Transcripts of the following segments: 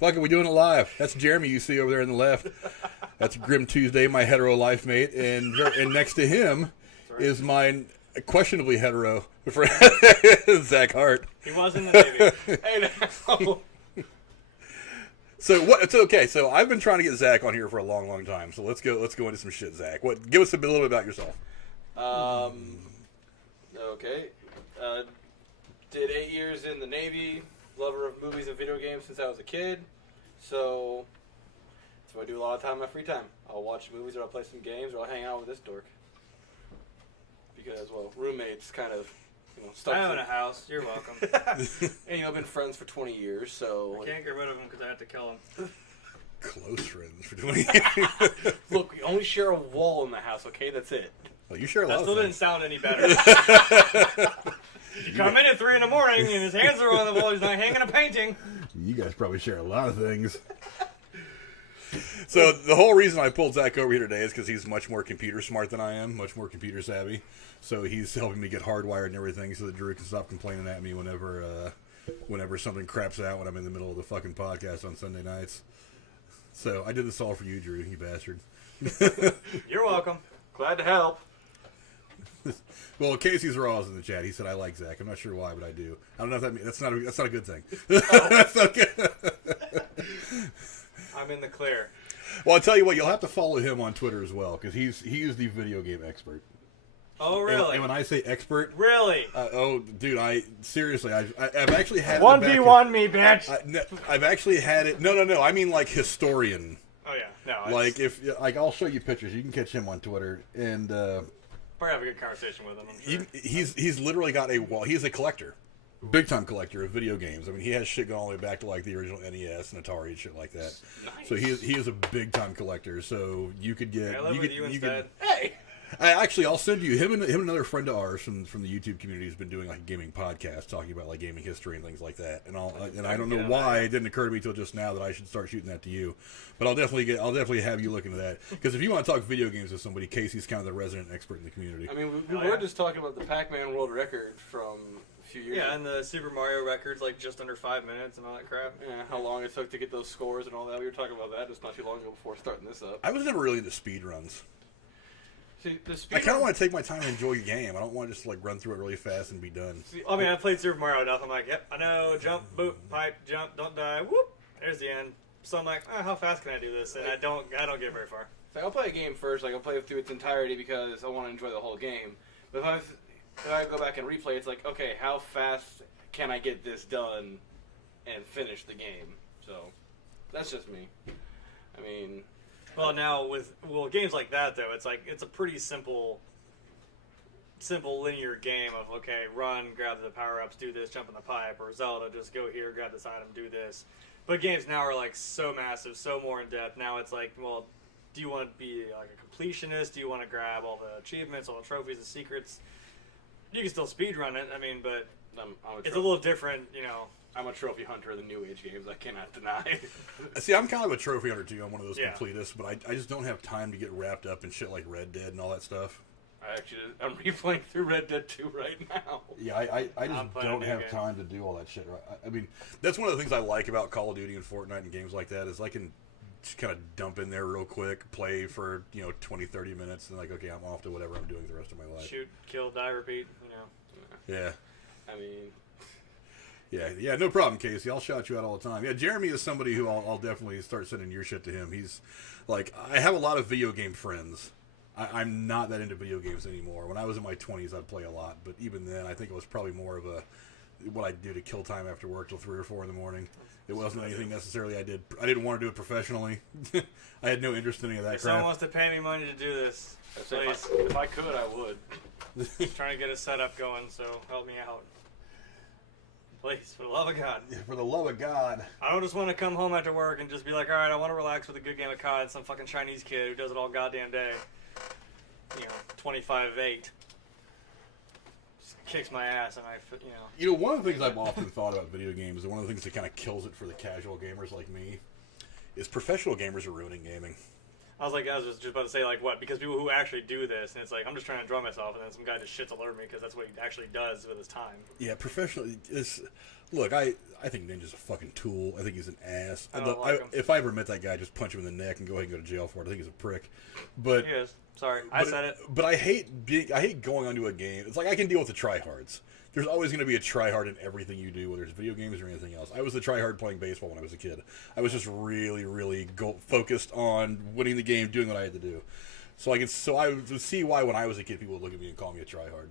Fuck it, we doing it live. That's Jeremy you see over there on the left. That's Grim Tuesday, my hetero life mate. And next to him is my questionably hetero friend, Zach Hart. He was in the Navy. Hey, now. So what? It's okay. So I've been trying to get Zach on here for a long, long time. So let's go into some shit, Zach. Give us a little bit about yourself. Okay. Did 8 years in the Navy. Lover of movies and video games since I was a kid. So that's what I do a lot of time in my free time. I'll watch movies, or I'll play some games, or I'll hang out with this dork. Because, well, roommates kind of, stuck. I own a house. You're welcome. And I've been friends for 20 years, so... I can't get rid of him because I have to kill him. Close friends for 20 years. Look, we only share a wall in the house, okay? That's it. Well, you share a lot That still of didn't things. sound any better. You come in at 3 in the morning and his hands are on the wall, he's not hanging a painting. You guys probably share a lot of things. So the whole reason I pulled Zach over here today is because he's much more computer smart than I am, much more computer savvy. So he's helping me get hardwired and everything so that Drew can stop complaining at me whenever something craps out when I'm in the middle of the fucking podcast on Sunday nights. So I did this all for you, Drew, you bastard. You're welcome. Glad to help. Well, Casey's Raws in the chat. He said I like Zach. I'm not sure why, but I do. I don't know if that means that's not a good thing. That's not good. I'm in the clear. Well, I'll tell you what. You'll have to follow him on Twitter as well because he's the video game expert. Oh, really? And when I say expert, really? Dude, I've actually had 1v1 me, bitch. I've actually had it. No. I mean like historian. Oh yeah, no. Like I'll show you pictures. You can catch him on Twitter and. Probably have a good conversation with him. I'm sure. He's literally got he's a collector, big time collector of video games. I mean, he has shit going all the way back to like the original NES and Atari and shit like that. Nice. So he is a big time collector. So you could get. I live with you instead. Hey. I'll send you him and another friend of ours from the YouTube community has been doing like a gaming podcast talking about like gaming history and things like that. And I don't know why it didn't occur to me till just now that I should start shooting that to you. But I'll definitely have you look into that because if you want to talk video games with somebody, Casey's kind of the resident expert in the community. I mean, we were just talking about the Pac-Man world record from a few years ago. Yeah, and the Super Mario records like just under 5 minutes and all that crap. Yeah, how long it took to get those scores and all that. We were talking about that just not too long ago before starting this up. I was never really into speed runs. See, I kind of want to take my time and enjoy your game. I don't want to just like run through it really fast and be done. See, I mean, I played Super Mario enough. I'm like, yep, I know. Jump, boop, pipe, jump, don't die. Whoop. There's the end. So I'm like, how fast can I do this? And I don't get very far. So I'll play a game first. Like I'll play it through its entirety because I want to enjoy the whole game. But if I go back and replay, it's like, okay, how fast can I get this done and finish the game? So that's just me. I mean. Well, now with games like that though, it's like it's a pretty simple linear game of okay, run, grab the power ups, do this, jump in the pipe, or Zelda, just go here, grab this item, do this. But games now are like so massive, so more in depth. Now it's like, well, do you want to be like a completionist? Do you want to grab all the achievements, all the trophies, the secrets? You can still speedrun it. I mean, but it's a little different, I'm a trophy hunter of the New Age games. I cannot deny. See, I'm kind of a trophy hunter too. I'm one of those completists, but I just don't have time to get wrapped up in shit like Red Dead and all that stuff. I'm replaying through Red Dead 2 right now. Yeah, I just don't have time to do all that shit. I mean, that's one of the things I like about Call of Duty and Fortnite and games like that is I can just kind of dump in there real quick, play for 20, 30 minutes, and like, okay, I'm off to whatever I'm doing the rest of my life. Shoot, kill, die, repeat. Yeah. I mean. Yeah, no problem, Casey. I'll shout you out all the time. Yeah, Jeremy is somebody who I'll definitely start sending your shit to him. He's like, I have a lot of video game friends. I'm not that into video games anymore. When I was in my 20s, I'd play a lot, but even then, I think it was probably more of what I'd do to kill time after work till 3 or 4 in the morning. It wasn't anything necessarily I didn't want to do it professionally. I had no interest in any of that if crap. someone wants to pay me money to do this, please. If I could, I would. Just trying to get a setup going, so help me out. Please, for the love of God. Yeah, for the love of God. I don't just want to come home after work and just be like, all right, I want to relax with a good game of COD, some fucking Chinese kid who does it all goddamn day. 25-8. Just kicks my ass, and one of the things I've often thought about video games, and one of the things that kind of kills it for the casual gamers like me, is professional gamers are ruining gaming. I was just about to say, like, what? Because people who actually do this, and it's like, I'm just trying to draw myself, and then some guy just shits all over me because that's what he actually does with his time. Yeah, professional is Look, I think Ninja's a fucking tool. I think he's an ass. I don't like him. If I ever met that guy, just punch him in the neck and go ahead and go to jail for it. I think he's a prick. But He is. Sorry, I said it. But I hate going onto a game. It's like I can deal with the tryhards. There's always going to be a tryhard in everything you do, whether it's video games or anything else. I was the tryhard playing baseball when I was a kid. I was just really, really focused on winning the game, doing what I had to do. So I would see why when I was a kid, people would look at me and call me a tryhard.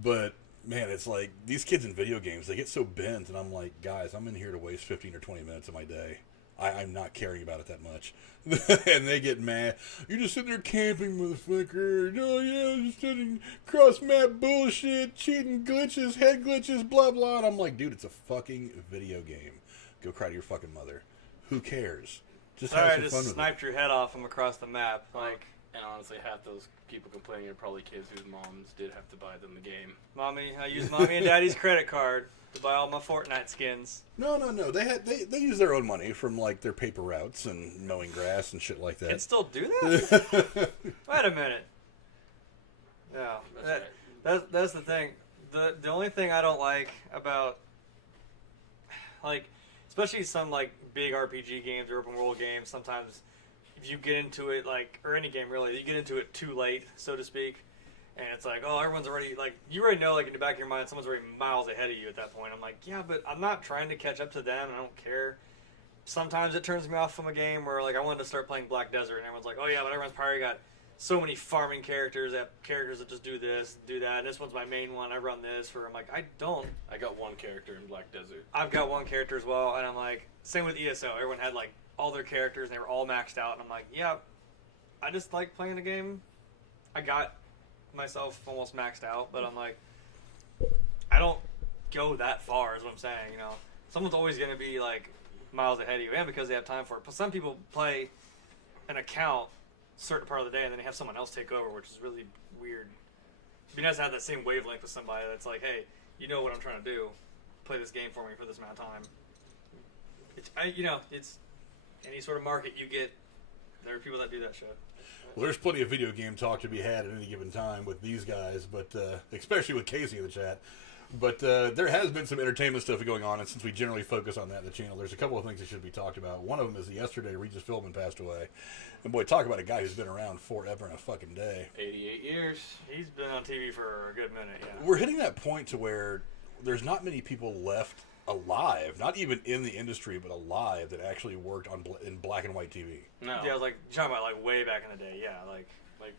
But man, it's like these kids in video games, they get so bent, and I'm like, guys, I'm in here to waste 15 or 20 minutes of my day. I'm not caring about it that much. And they get mad. You're just sitting there camping, motherfucker. Oh, yeah, just sitting cross-map bullshit, cheating glitches, head glitches, blah, blah. And I'm like, dude, it's a fucking video game. Go cry to your fucking mother. Who cares? Just have some fun just with it. sniped your head off from across the map. Like, And honestly, half those people complaining are probably kids whose moms did have to buy them the game. Mommy, I used Mommy and Daddy's credit card to buy all my Fortnite skins. No. They use their own money from like their paper routes and mowing grass and shit like that. Kids still do that? Wait a minute. Yeah, that's the thing. The only thing I don't like about, like, especially some like big RPG games or open world games, sometimes if you get into it, like, or any game really, you get into it too late, so to speak. And it's like, oh, everyone's already, like, you already know, like, in the back of your mind, someone's already miles ahead of you at that point. I'm like, yeah, but I'm not trying to catch up to them, and I don't care. Sometimes it turns me off from a game where, like, I wanted to start playing Black Desert, and everyone's like, oh, yeah, but everyone's probably got so many farming characters, they have characters that just do this, do that, and this one's my main one, I run this for, I'm like, I don't. I got one character in Black Desert. I've got one character as well, and I'm like, same with ESO. Everyone had, like, all their characters, and they were all maxed out, and I'm like, yeah, I just like playing a game. I got myself almost maxed out, but I'm like, I don't go that far is what I'm saying, you know. Someone's always going to be like miles ahead of you, and because they have time for it. But some people play an account a certain part of the day and then they have someone else take over, which is really weird. It'd be nice to have that same wavelength with somebody that's like, hey, you know what I'm trying to do, play this game for me for this amount of time. It's any sort of market you get, there are people that do that shit. Well, there's plenty of video game talk to be had at any given time with these guys, but especially with Casey in the chat. But there has been some entertainment stuff going on, and since we generally focus on that in the channel, there's a couple of things that should be talked about. One of them is yesterday Regis Philbin passed away. And boy, talk about a guy who's been around forever and a fucking day. 88 years. He's been on TV for a good minute, yeah. We're hitting that point to where there's not many people left alive, not even in the industry, but alive, that actually worked on in black and white TV. No. Yeah, I was like, you're talking about like way back in the day, yeah, like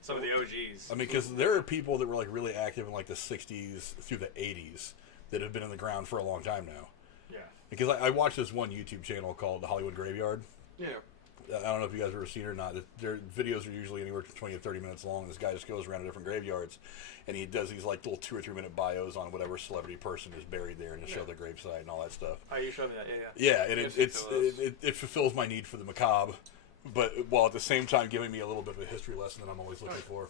some of the OGs. I mean, because there are people that were like really active in like the 60s through the 80s that have been in the ground for a long time now. Yeah. Because I watched this one YouTube channel called The Hollywood Graveyard. Yeah. I don't know if you guys have ever seen it or not. Their videos are usually anywhere from 20 to 30 minutes long. This guy just goes around to different graveyards, and he does these like little 2 or 3 minute bios on whatever celebrity person is buried there, and to show their gravesite and all that stuff. Oh, you showed me that, yeah. Yeah, and it fulfills my need for the macabre, but while at the same time giving me a little bit of a history lesson that I'm always looking for.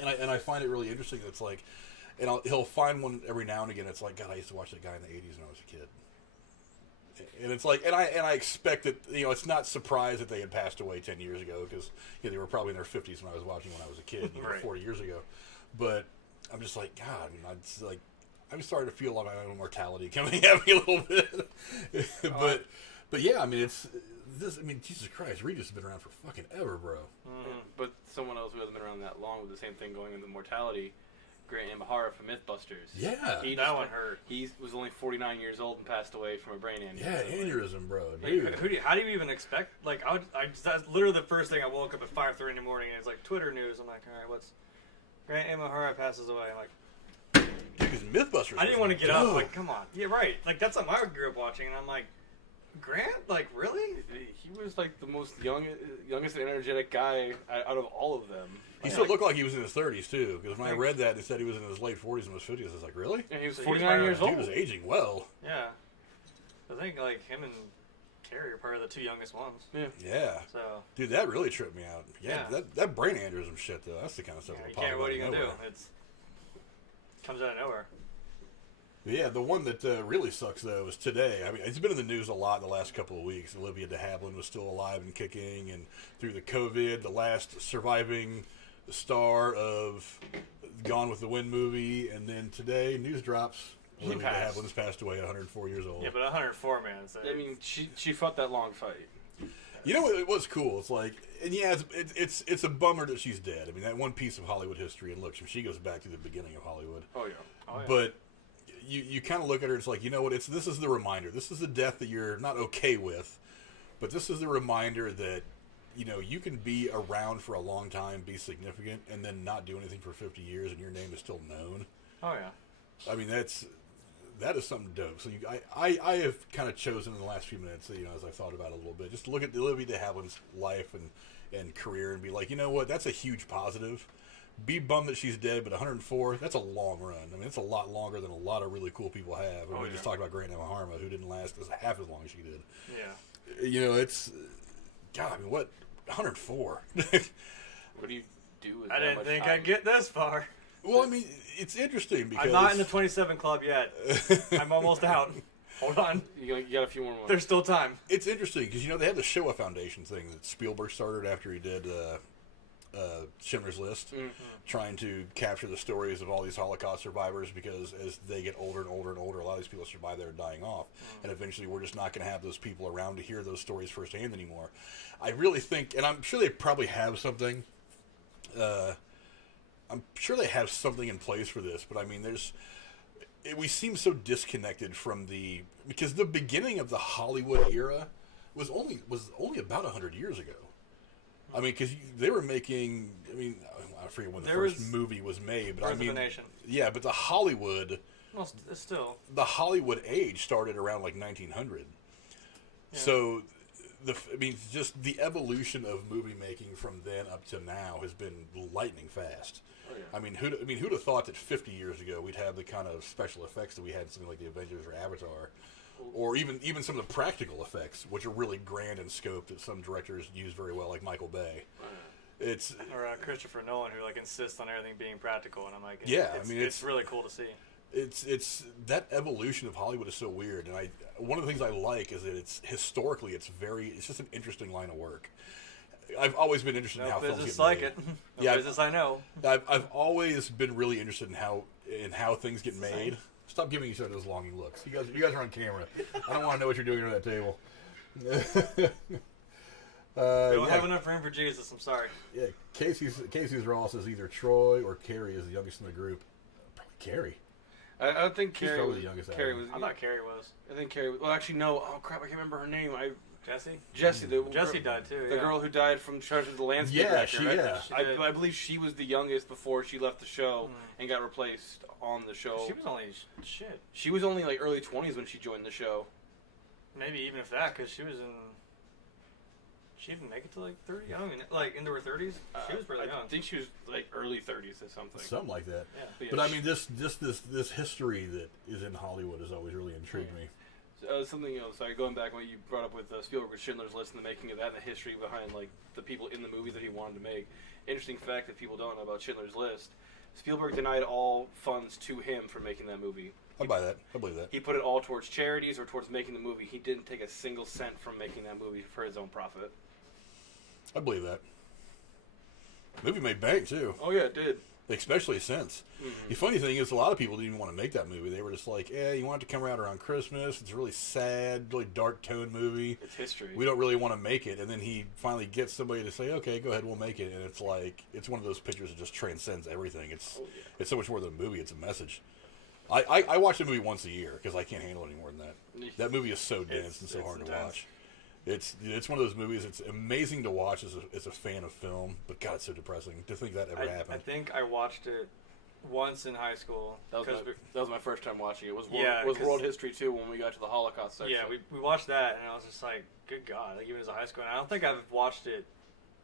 And I find it really interesting. It's like, and he'll find one every now and again. It's like, God, I used to watch that guy in the 80s when I was a kid. And it's like, and I expect that, it's not surprised that they had passed away 10 years ago, because they were probably in their 50s when I was watching when I was a kid, right. 40 years ago. But I'm just like, God, I'm starting to feel like my own mortality coming at me a little bit. But yeah, I mean, Jesus Christ, Regis has been around for fucking ever, bro. Mm-hmm. But someone else who hasn't been around that long with the same thing going into mortality, Grant Imahara from Mythbusters. Yeah. That one hurt. He was only 49 years old and passed away from a brain aneurysm. Yeah, aneurysm, bro. Like, Dude. how do you even expect? Like, that's literally the first thing I woke up at 5:30 in the morning, and it's like Twitter news. I'm like, all right, what's Grant Imahara passes away? I'm like, Dude, because Mythbusters. I didn't want to get up. Like, come on. Yeah, right. Like, that's something I grew up watching, and I'm like, Grant? Like, really? He was like the most youngest and energetic guy out of all of them. He still looked like he was in his 30s, too, because when I read that, it said he was in his late 40s and his 50s. I was like, really? Yeah, he was So 49 years old. He was aging well. Yeah. I think, like, him and Carrie are probably the two youngest ones. Yeah. So. Dude, that really tripped me out. Yeah. That brain aneurysm shit, though, that's the kind of stuff Yeah, that you can't. What are you gonna do? nowhere. It comes out of nowhere. But yeah, the one that really sucks, though, is today. I mean, it's been in the news a lot the last couple of weeks. Olivia de Havilland was still alive and kicking, and through the COVID, the last surviving star of Gone with the Wind movie, and then today, news drops. Olivia de Havilland's passed away at 104 years old. Yeah, but 104, man. So I mean, she fought that long fight. You know what? It was cool. It's like, and yeah, it's a bummer that she's dead. I mean, that one piece of Hollywood history, and look, she goes back to the beginning of Hollywood. Oh yeah. Oh, yeah. But you kind of look at her. It's like, you know what? This is the reminder. This is the death that you're not okay with, but this is the reminder that you can be around for a long time, be significant, and then not do anything for 50 years, and your name is still known. Oh yeah. I mean, that is something dope. So I have kind of chosen in the last few minutes, as I thought about it a little bit, just to look at Olivia de Havilland's life and career and be like, you know what? That's a huge positive. Be bummed that she's dead, but 104, that's a long run. I mean, it's a lot longer than a lot of really cool people have. We just talked about Grant Harma, who didn't last half as long as she did. Yeah. It's, God, I mean, what? 104. What do you do with I that didn't much think time? I'd get this far. Well, I mean, it's interesting because... I'm not in the 27 club yet. I'm almost out. Hold on. You got a few more months. There's still time. It's interesting because, they had the Shoah Foundation thing that Spielberg started after he did Schindler's List, trying to capture the stories of all these Holocaust survivors because as they get older and older and older, a lot of these people that survive there are dying off. And eventually we're just not going to have those people around to hear those stories firsthand anymore. I really think, and I'm sure they probably have something... I'm sure they have something in place for this, but I mean, we seem so disconnected from because the beginning of the Hollywood era was only about 100 years ago. I mean, because they were making, I forget when the first movie was made, but Birth of a Nation. Yeah, but the Hollywood age started around like 1900. Yeah. So, just the evolution of movie making from then up to now has been lightning fast. Oh, yeah. Who'd have thought that 50 years ago we'd have the kind of special effects that we had in something like the Avengers or Avatar, or even some of the practical effects, which are really grand in scope that some directors use very well, like Michael Bay. It's or Christopher Nolan, who insists on everything being practical, and I'm like, it's really cool to see. It's that evolution of Hollywood is so weird, and one of the things I like is that it's historically it's just an interesting line of work. I've always been interested in how films get made. It. No business I know. I've always been really interested in how things get made. Stop giving each other those longing looks. You guys are on camera. I don't want to know what you're doing under that table. We don't have enough room for Jesus. I'm sorry. Yeah, Casey's Ross is either Troy or Carrie is the youngest in the group. Probably Carrie. I think Carrie was the youngest. Carrie was. I thought Carrie was. I think Carrie. Well, actually, no. Oh crap! I can't remember her name. Jessie. Jessie died too. The girl who died from Treasure of the Landscape. Yeah, Director, right? Yeah. I believe she was the youngest before she left the show and got replaced on the show. She was only shit. She was only like early 20s when she joined the show. Maybe even if that, because she was in. She even make it to like 30? I don't mean into her 30s. She was pretty young. I think she was like early 30s or something. Something like that. Yeah. But I mean, this history that is in Hollywood has always really intrigued me. Something else. Sorry, going back when you brought up with Spielberg with Schindler's List and the making of that and the history behind like the people in the movies that he wanted to make. Interesting fact that people don't know about Schindler's List: Spielberg denied all funds to him for making that movie. I buy that. I believe that. He put it all towards charities or towards making the movie. He didn't take a single cent from making that movie for his own profit. I believe that. The movie made bank too. Oh yeah, it did. Especially since. The funny thing is, a lot of people didn't even want to make that movie. They were just like, you want it to come out around Christmas. It's a really sad, really dark tone movie. It's history. We don't really want to make it. And then he finally gets somebody to say, okay, go ahead, we'll make it. And it's like, it's one of those pictures that just transcends everything. It's so much more than a movie. It's a message. I watch the movie once a year because I can't handle it any more than that. That movie is so dense and so hard to watch. It's one of those movies. It's amazing to watch as a fan of film, but God, it's so depressing to think that ever happened. I think I watched it once in high school. That was my first time watching it. It was world history too when we got to the Holocaust section. Yeah, we watched that, and I was just like, good God, like even as a high school. And I don't think I've watched it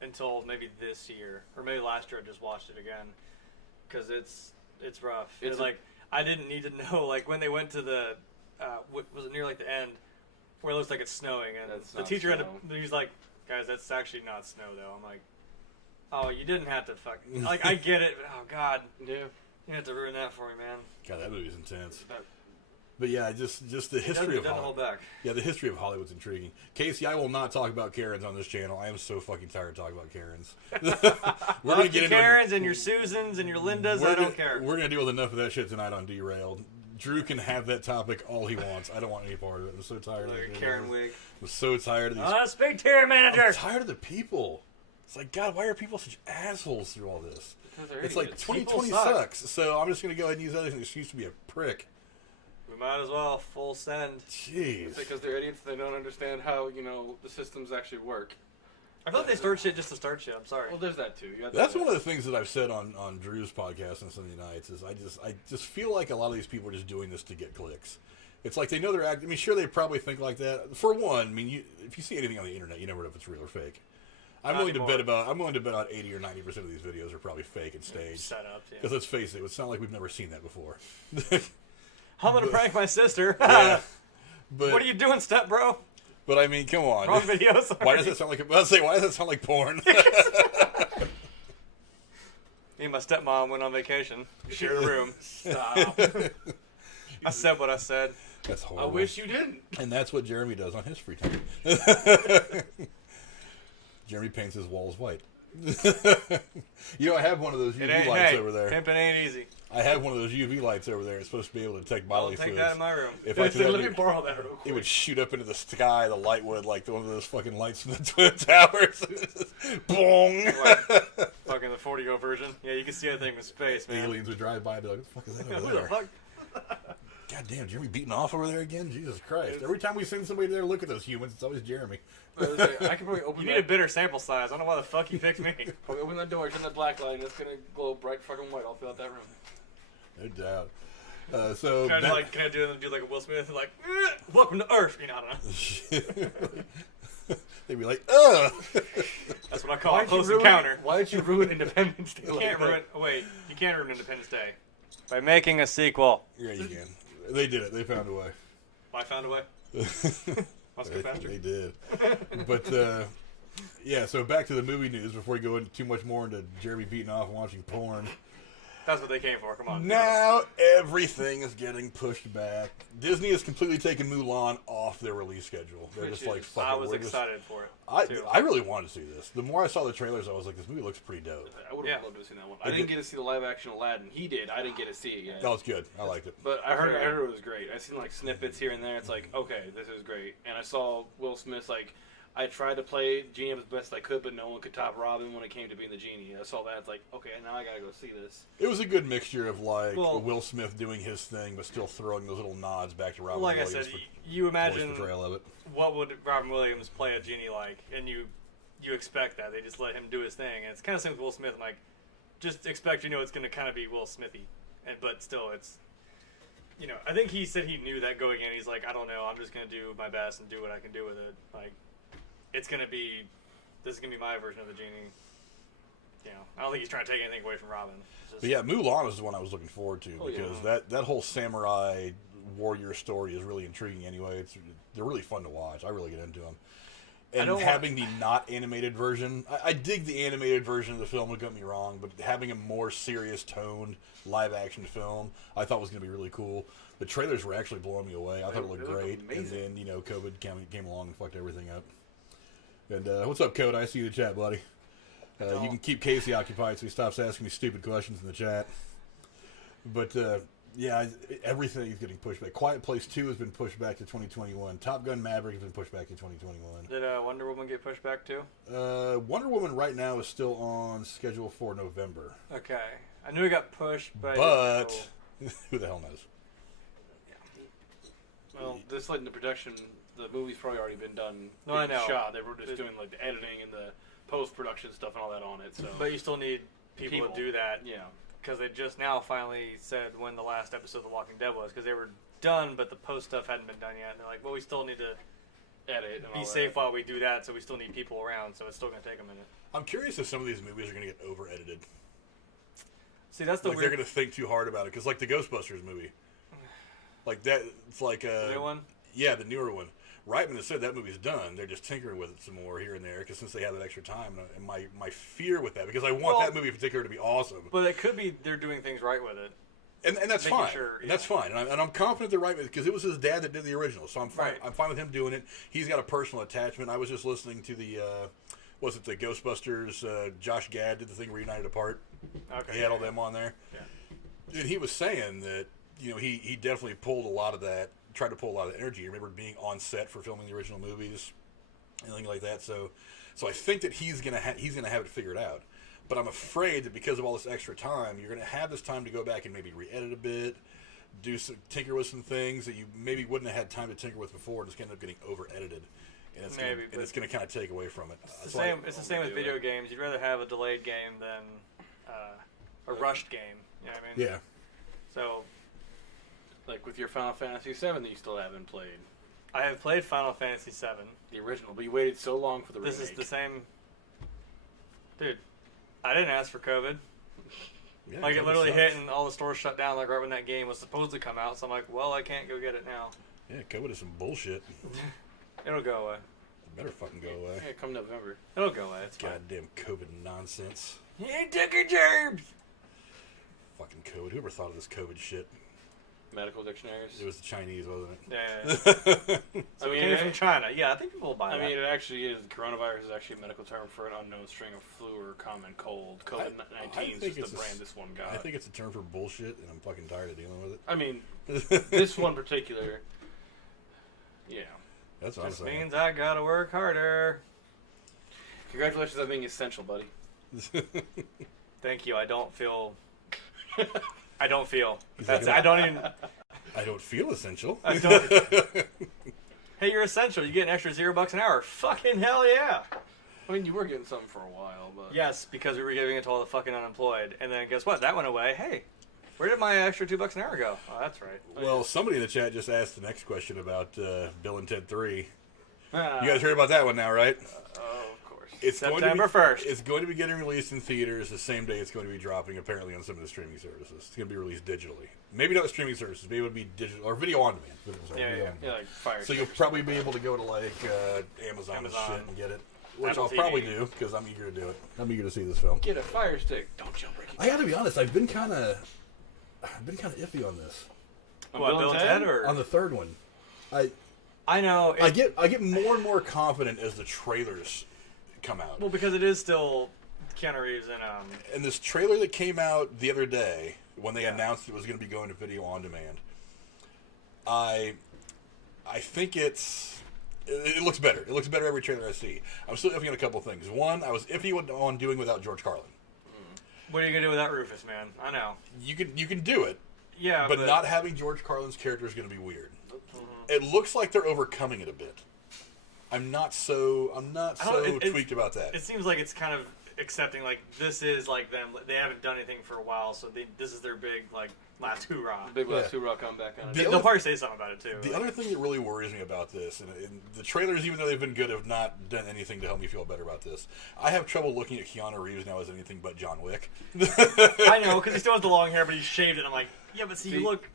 until maybe this year, or maybe last year I just watched it again, because it's rough. It's like, I didn't need to know, like when they went to the, was it near like the end, where it looks like it's snowing, and the teacher he's like, guys, that's actually not snow though. I'm like, oh, you didn't have to fucking, like, I get it, but oh God, yeah, you have to ruin that for me, man. God, that movie's intense. But yeah, just the history of Hollywood. Hold back. Yeah, the history of Hollywood's intriguing. Casey, I will not talk about Karens on this channel. I am so fucking tired of talking about Karens. We're gonna get into Karens and your Susans and your Lindas. I don't care. We're gonna deal with enough of that shit tonight on Derailed. Drew can have that topic all he wants. I don't want any part of it. I'm so tired of it. Karen wig. I'm so tired of these. Speak to your manager. I'm tired of the people. It's like, God, why are people such assholes through all this? It's like 2020 sucks. So I'm just going to go ahead and use that as an excuse to be a prick. We might as well full send. Jeez. It's because they're idiots. They don't understand how the systems actually work. I thought they start shit just to start shit. I'm sorry. Well, there's that too. That's one of the things that I've said on Drew's podcast on Sunday nights is I just feel like a lot of these people are just doing this to get clicks. It's like they know they're acting. I mean, sure, they probably think like that. For one, I mean, if you see anything on the internet, you never know if it's real or fake. I'm willing to bet about 80 or 90% of these videos are probably fake and staged. Set up, yeah. Because let's face it, it's not like we've never seen that before. I'm gonna prank my sister. Yeah, but what are you doing, step bro? But I mean, come on. Wrong video. Sorry. Why does it sound like? Why does that sound like porn? Me and my stepmom went on vacation. We shared a room. Stop. I said what I said. That's horrible. I wish you didn't. And that's what Jeremy does on his free time. Jeremy paints his walls white. I have one of those UV lights over there. Pimping ain't easy. I have one of those UV lights over there. It's supposed to be able to detect bodily I'll take fluids. that in my room. If I could, Let me borrow that real quick. it would shoot up into the sky. The light would, like one of those fucking lights from the Twin Towers. Boom! Like, fucking the 40-go version. Yeah, you can see everything with space, man. Aliens would drive by and be like, what the fuck is that over What the there? fuck? God damn, Jeremy beating off over there again? Jesus Christ. Every time we send somebody there to look at those humans, it's always Jeremy. I can probably open You need a bigger sample size. I don't know why the fuck you picked me. Probably open that door, turn that black light, and it's gonna glow bright fucking white all throughout that room. No doubt. So Can I do like a Will Smith, like, welcome to Earth? I don't know. they'd be like, ugh. That's what I call a close encounter. Why did you ruin Independence Day? You can't ruin. Wait, you can't ruin Independence Day by making a sequel. Yeah, you can. They did it. They found a way. I found a way. Must go faster. They did. But yeah. So back to the movie news before we go into too much more into Jeremy beating off and watching porn. That's what they came for. Come on. Now everything is getting pushed back. Disney has completely taken Mulan off their release schedule. They're just like, fuck I it, was we're just- excited for it. I really wanted to see this. The more I saw the trailers, I was like, this movie looks pretty dope. I would have loved to have seen that one. I didn't get to see the live action Aladdin. He did. I didn't get to see it yet. That was good. I liked it. But I heard it was great. I seen like snippets here and there. It's like, okay, this is great. And I saw Will Smith's like, I tried to play Genie as best I could, but no one could top Robin when it came to being the Genie. I saw that. It's like, okay, now I gotta go see this. It was a good mixture of like Well, Will Smith doing his thing, but still throwing those little nods back to Robin Like I Williams. said, you imagine voice portrayal of it. what would Robin Williams play a genie like, and you expect that. They just let him do his thing. And it's kind of the same with Will Smith. I'm like, just expect it's going to kind of be Will Smithy. But still, it's, I think he said he knew that going in. He's like, I don't know. I'm just going to do my best and do what I can do with it. Like, this is going to be my version of the genie. I don't think he's trying to take anything away from Robin. But yeah, Mulan is the one I was looking forward to because yeah. that whole samurai warrior story is really intriguing anyway. They're really fun to watch. I really get into them. And having the not animated version, I dig the animated version of the film, don't get me wrong, but having a more serious toned live action film, I thought was going to be really cool. The trailers were actually blowing me away. I thought it looked great. And then, COVID came along and fucked everything up. And what's up, Code? I see you in the chat, buddy. You can keep Casey occupied so he stops asking me stupid questions in the chat. But, yeah, everything is getting pushed back. Quiet Place 2 has been pushed back to 2021. Top Gun Maverick has been pushed back to 2021. Did Wonder Woman get pushed back too? Wonder Woman right now is still on schedule for November. Okay. I knew it got pushed, but who the hell knows? Well, this late in the production, the movie's probably already been done. No, I know. Shot. They were just doing like the editing and the post-production stuff and all that on it. So, But you still need people to do that. Yeah. Because they just now finally said when the last episode of The Walking Dead was, because they were done, but the post stuff hadn't been done yet. And they're like, well, we still need to edit and be safe while we do that, so we still need people around, so it's still going to take a minute. I'm curious if some of these movies are going to get over-edited. See, that's the weird... They're going to think too hard about it, because like the Ghostbusters movie. Like that, it's like the new one? Yeah, the newer one. Reitman has said that movie's done. They're just tinkering with it some more here and there because since they have that extra time. And my fear with that, because I want that movie in particular to be awesome. But it could be they're doing things right with it. And that's fine. Sure, and that's fine. And I'm confident they're right with it because it was his dad that did the original. So I'm fine. Right. I'm fine with him doing it. He's got a personal attachment. I was just listening to the, was it the Ghostbusters? Josh Gad did the thing Reunited Apart. Okay. He had all them on there. Yeah. And he was saying that he definitely pulled a lot of that, tried to pull a lot of the energy. I remember being on set for filming the original movies, anything like that. So I think that he's gonna have it figured out. But I'm afraid that because of all this extra time, you're gonna have this time to go back and maybe re-edit a bit, tinker with some things that you maybe wouldn't have had time to tinker with before, and it's gonna end up getting over-edited. And it's going to kind of take away from it. It's the same with video games. You'd rather have a delayed game than a rushed game. You know what I mean? Yeah. So, like with your Final Fantasy VII that you still haven't played. I have played Final Fantasy VII. The original, but you waited so long for the remake. This is the same. Dude, I didn't ask for COVID. Yeah, like, it COVID literally sucks. hit and all the stores shut down like right when that game was supposed to come out. So I'm like, well, I can't go get it now. Yeah, COVID is some bullshit. It'll go away. It better fucking go away. Yeah, come November. It'll go away. It's fine. Goddamn COVID nonsense. You took your germs! Fucking COVID. Whoever thought of this COVID shit? Medical dictionaries. It was the Chinese, wasn't it? Yeah. I mean, it came from China. Yeah, I think people will buy that. I mean, it actually is. Coronavirus is actually a medical term for an unknown string of flu or common cold. COVID-19 is just the brand this one got. I think it's a term for bullshit, and I'm fucking tired of dealing with it. I mean, this one particular, yeah. That's what I'm just saying. means I gotta work harder. Congratulations on being essential, buddy. Thank you. I don't feel. I don't feel. like, I don't even. I don't feel essential. I don't. Hey, you're essential. You get an extra $0 an hour. Fucking hell yeah. I mean, you were getting something for a while, but Yes, because we were giving it to all the fucking unemployed, and then guess what? That went away. Hey, where did my extra $2 an hour go? Oh, that's right. Well, somebody in the chat just asked the next question about Bill and Ted 3. You Ah. guys heard about that one now, right? Oh, of course. It's September 1st. It's going to be getting released in theaters the same day it's going to be dropping, apparently, on some of the streaming services. It's going to be released digitally. Maybe not the streaming services. Maybe it would be digital or video on demand. Yeah, like Fire. So you'll probably be able to go to like Amazon and shit and get it, which Apple I'll TV. probably do because I'm eager to do it. I'm eager to see this film. Get a Fire Stick. Don't jailbreak it. I got to be honest. I've been kind of iffy on this. What, Bill and Ted or? On the third one, I know. I get more and more confident as the trailers come out. Well, because it is still Keanu Reeves and And this trailer that came out the other day when they announced it was going to be going to video on demand, I think it looks better. It looks better every trailer I see. I'm still iffy on a couple of things. One, I was iffy on doing without George Carlin. What are you gonna do without Rufus, man? I know. You can do it, Yeah, but not having George Carlin's character is going to be weird. Mm-hmm. It looks like they're overcoming it a bit. I'm not so tweaked about that. It seems like it's kind of accepting like this is like them. They haven't done anything for a while, so this is their big like last hoorah. Big last hoorah comeback on it. They'll probably say something about it too. The other thing that really worries me about this, and the trailers, even though they've been good, have not done anything to help me feel better about this. I have trouble looking at Keanu Reeves now as anything but John Wick. I know, because he still has the long hair, but he's shaved it. I'm like, yeah, but see, you look.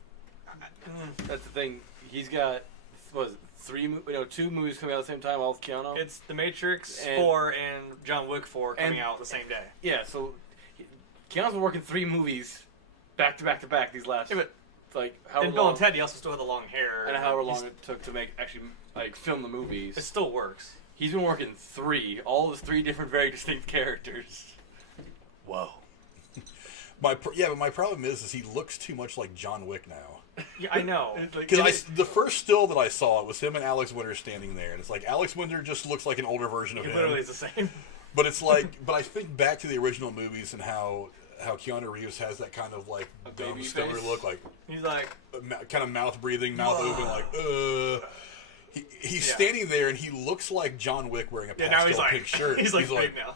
That's the thing. He's got what is it, 2 movies coming out at the same time, all with Keanu. It's The Matrix And- 4 and John Wick 4 coming and- out the same day. Yeah, so Keanu's been working 3 movies back to back to back these last. Yeah, but like how in Bill long and Ted, he also still had the long hair. and however long He's- it took to film the movies. It still works. He's been working 3, all with 3 different, very distinct characters. Whoa. But my problem is he looks too much like John Wick now. Yeah, I know. Because the first still that I saw, it was him and Alex Winter standing there, and it's like Alex Winter just looks like an older version of He him. literally is the same. But it's like, but I think back to the original movies and how Keanu Reeves has that kind of like A dumb baby stoner face? look, like He's like, kind of mouth breathing, mouth open, like He's Yeah. standing there and he looks like John Wick wearing a yeah, pastel now he's like, pink shirt. he's like big now.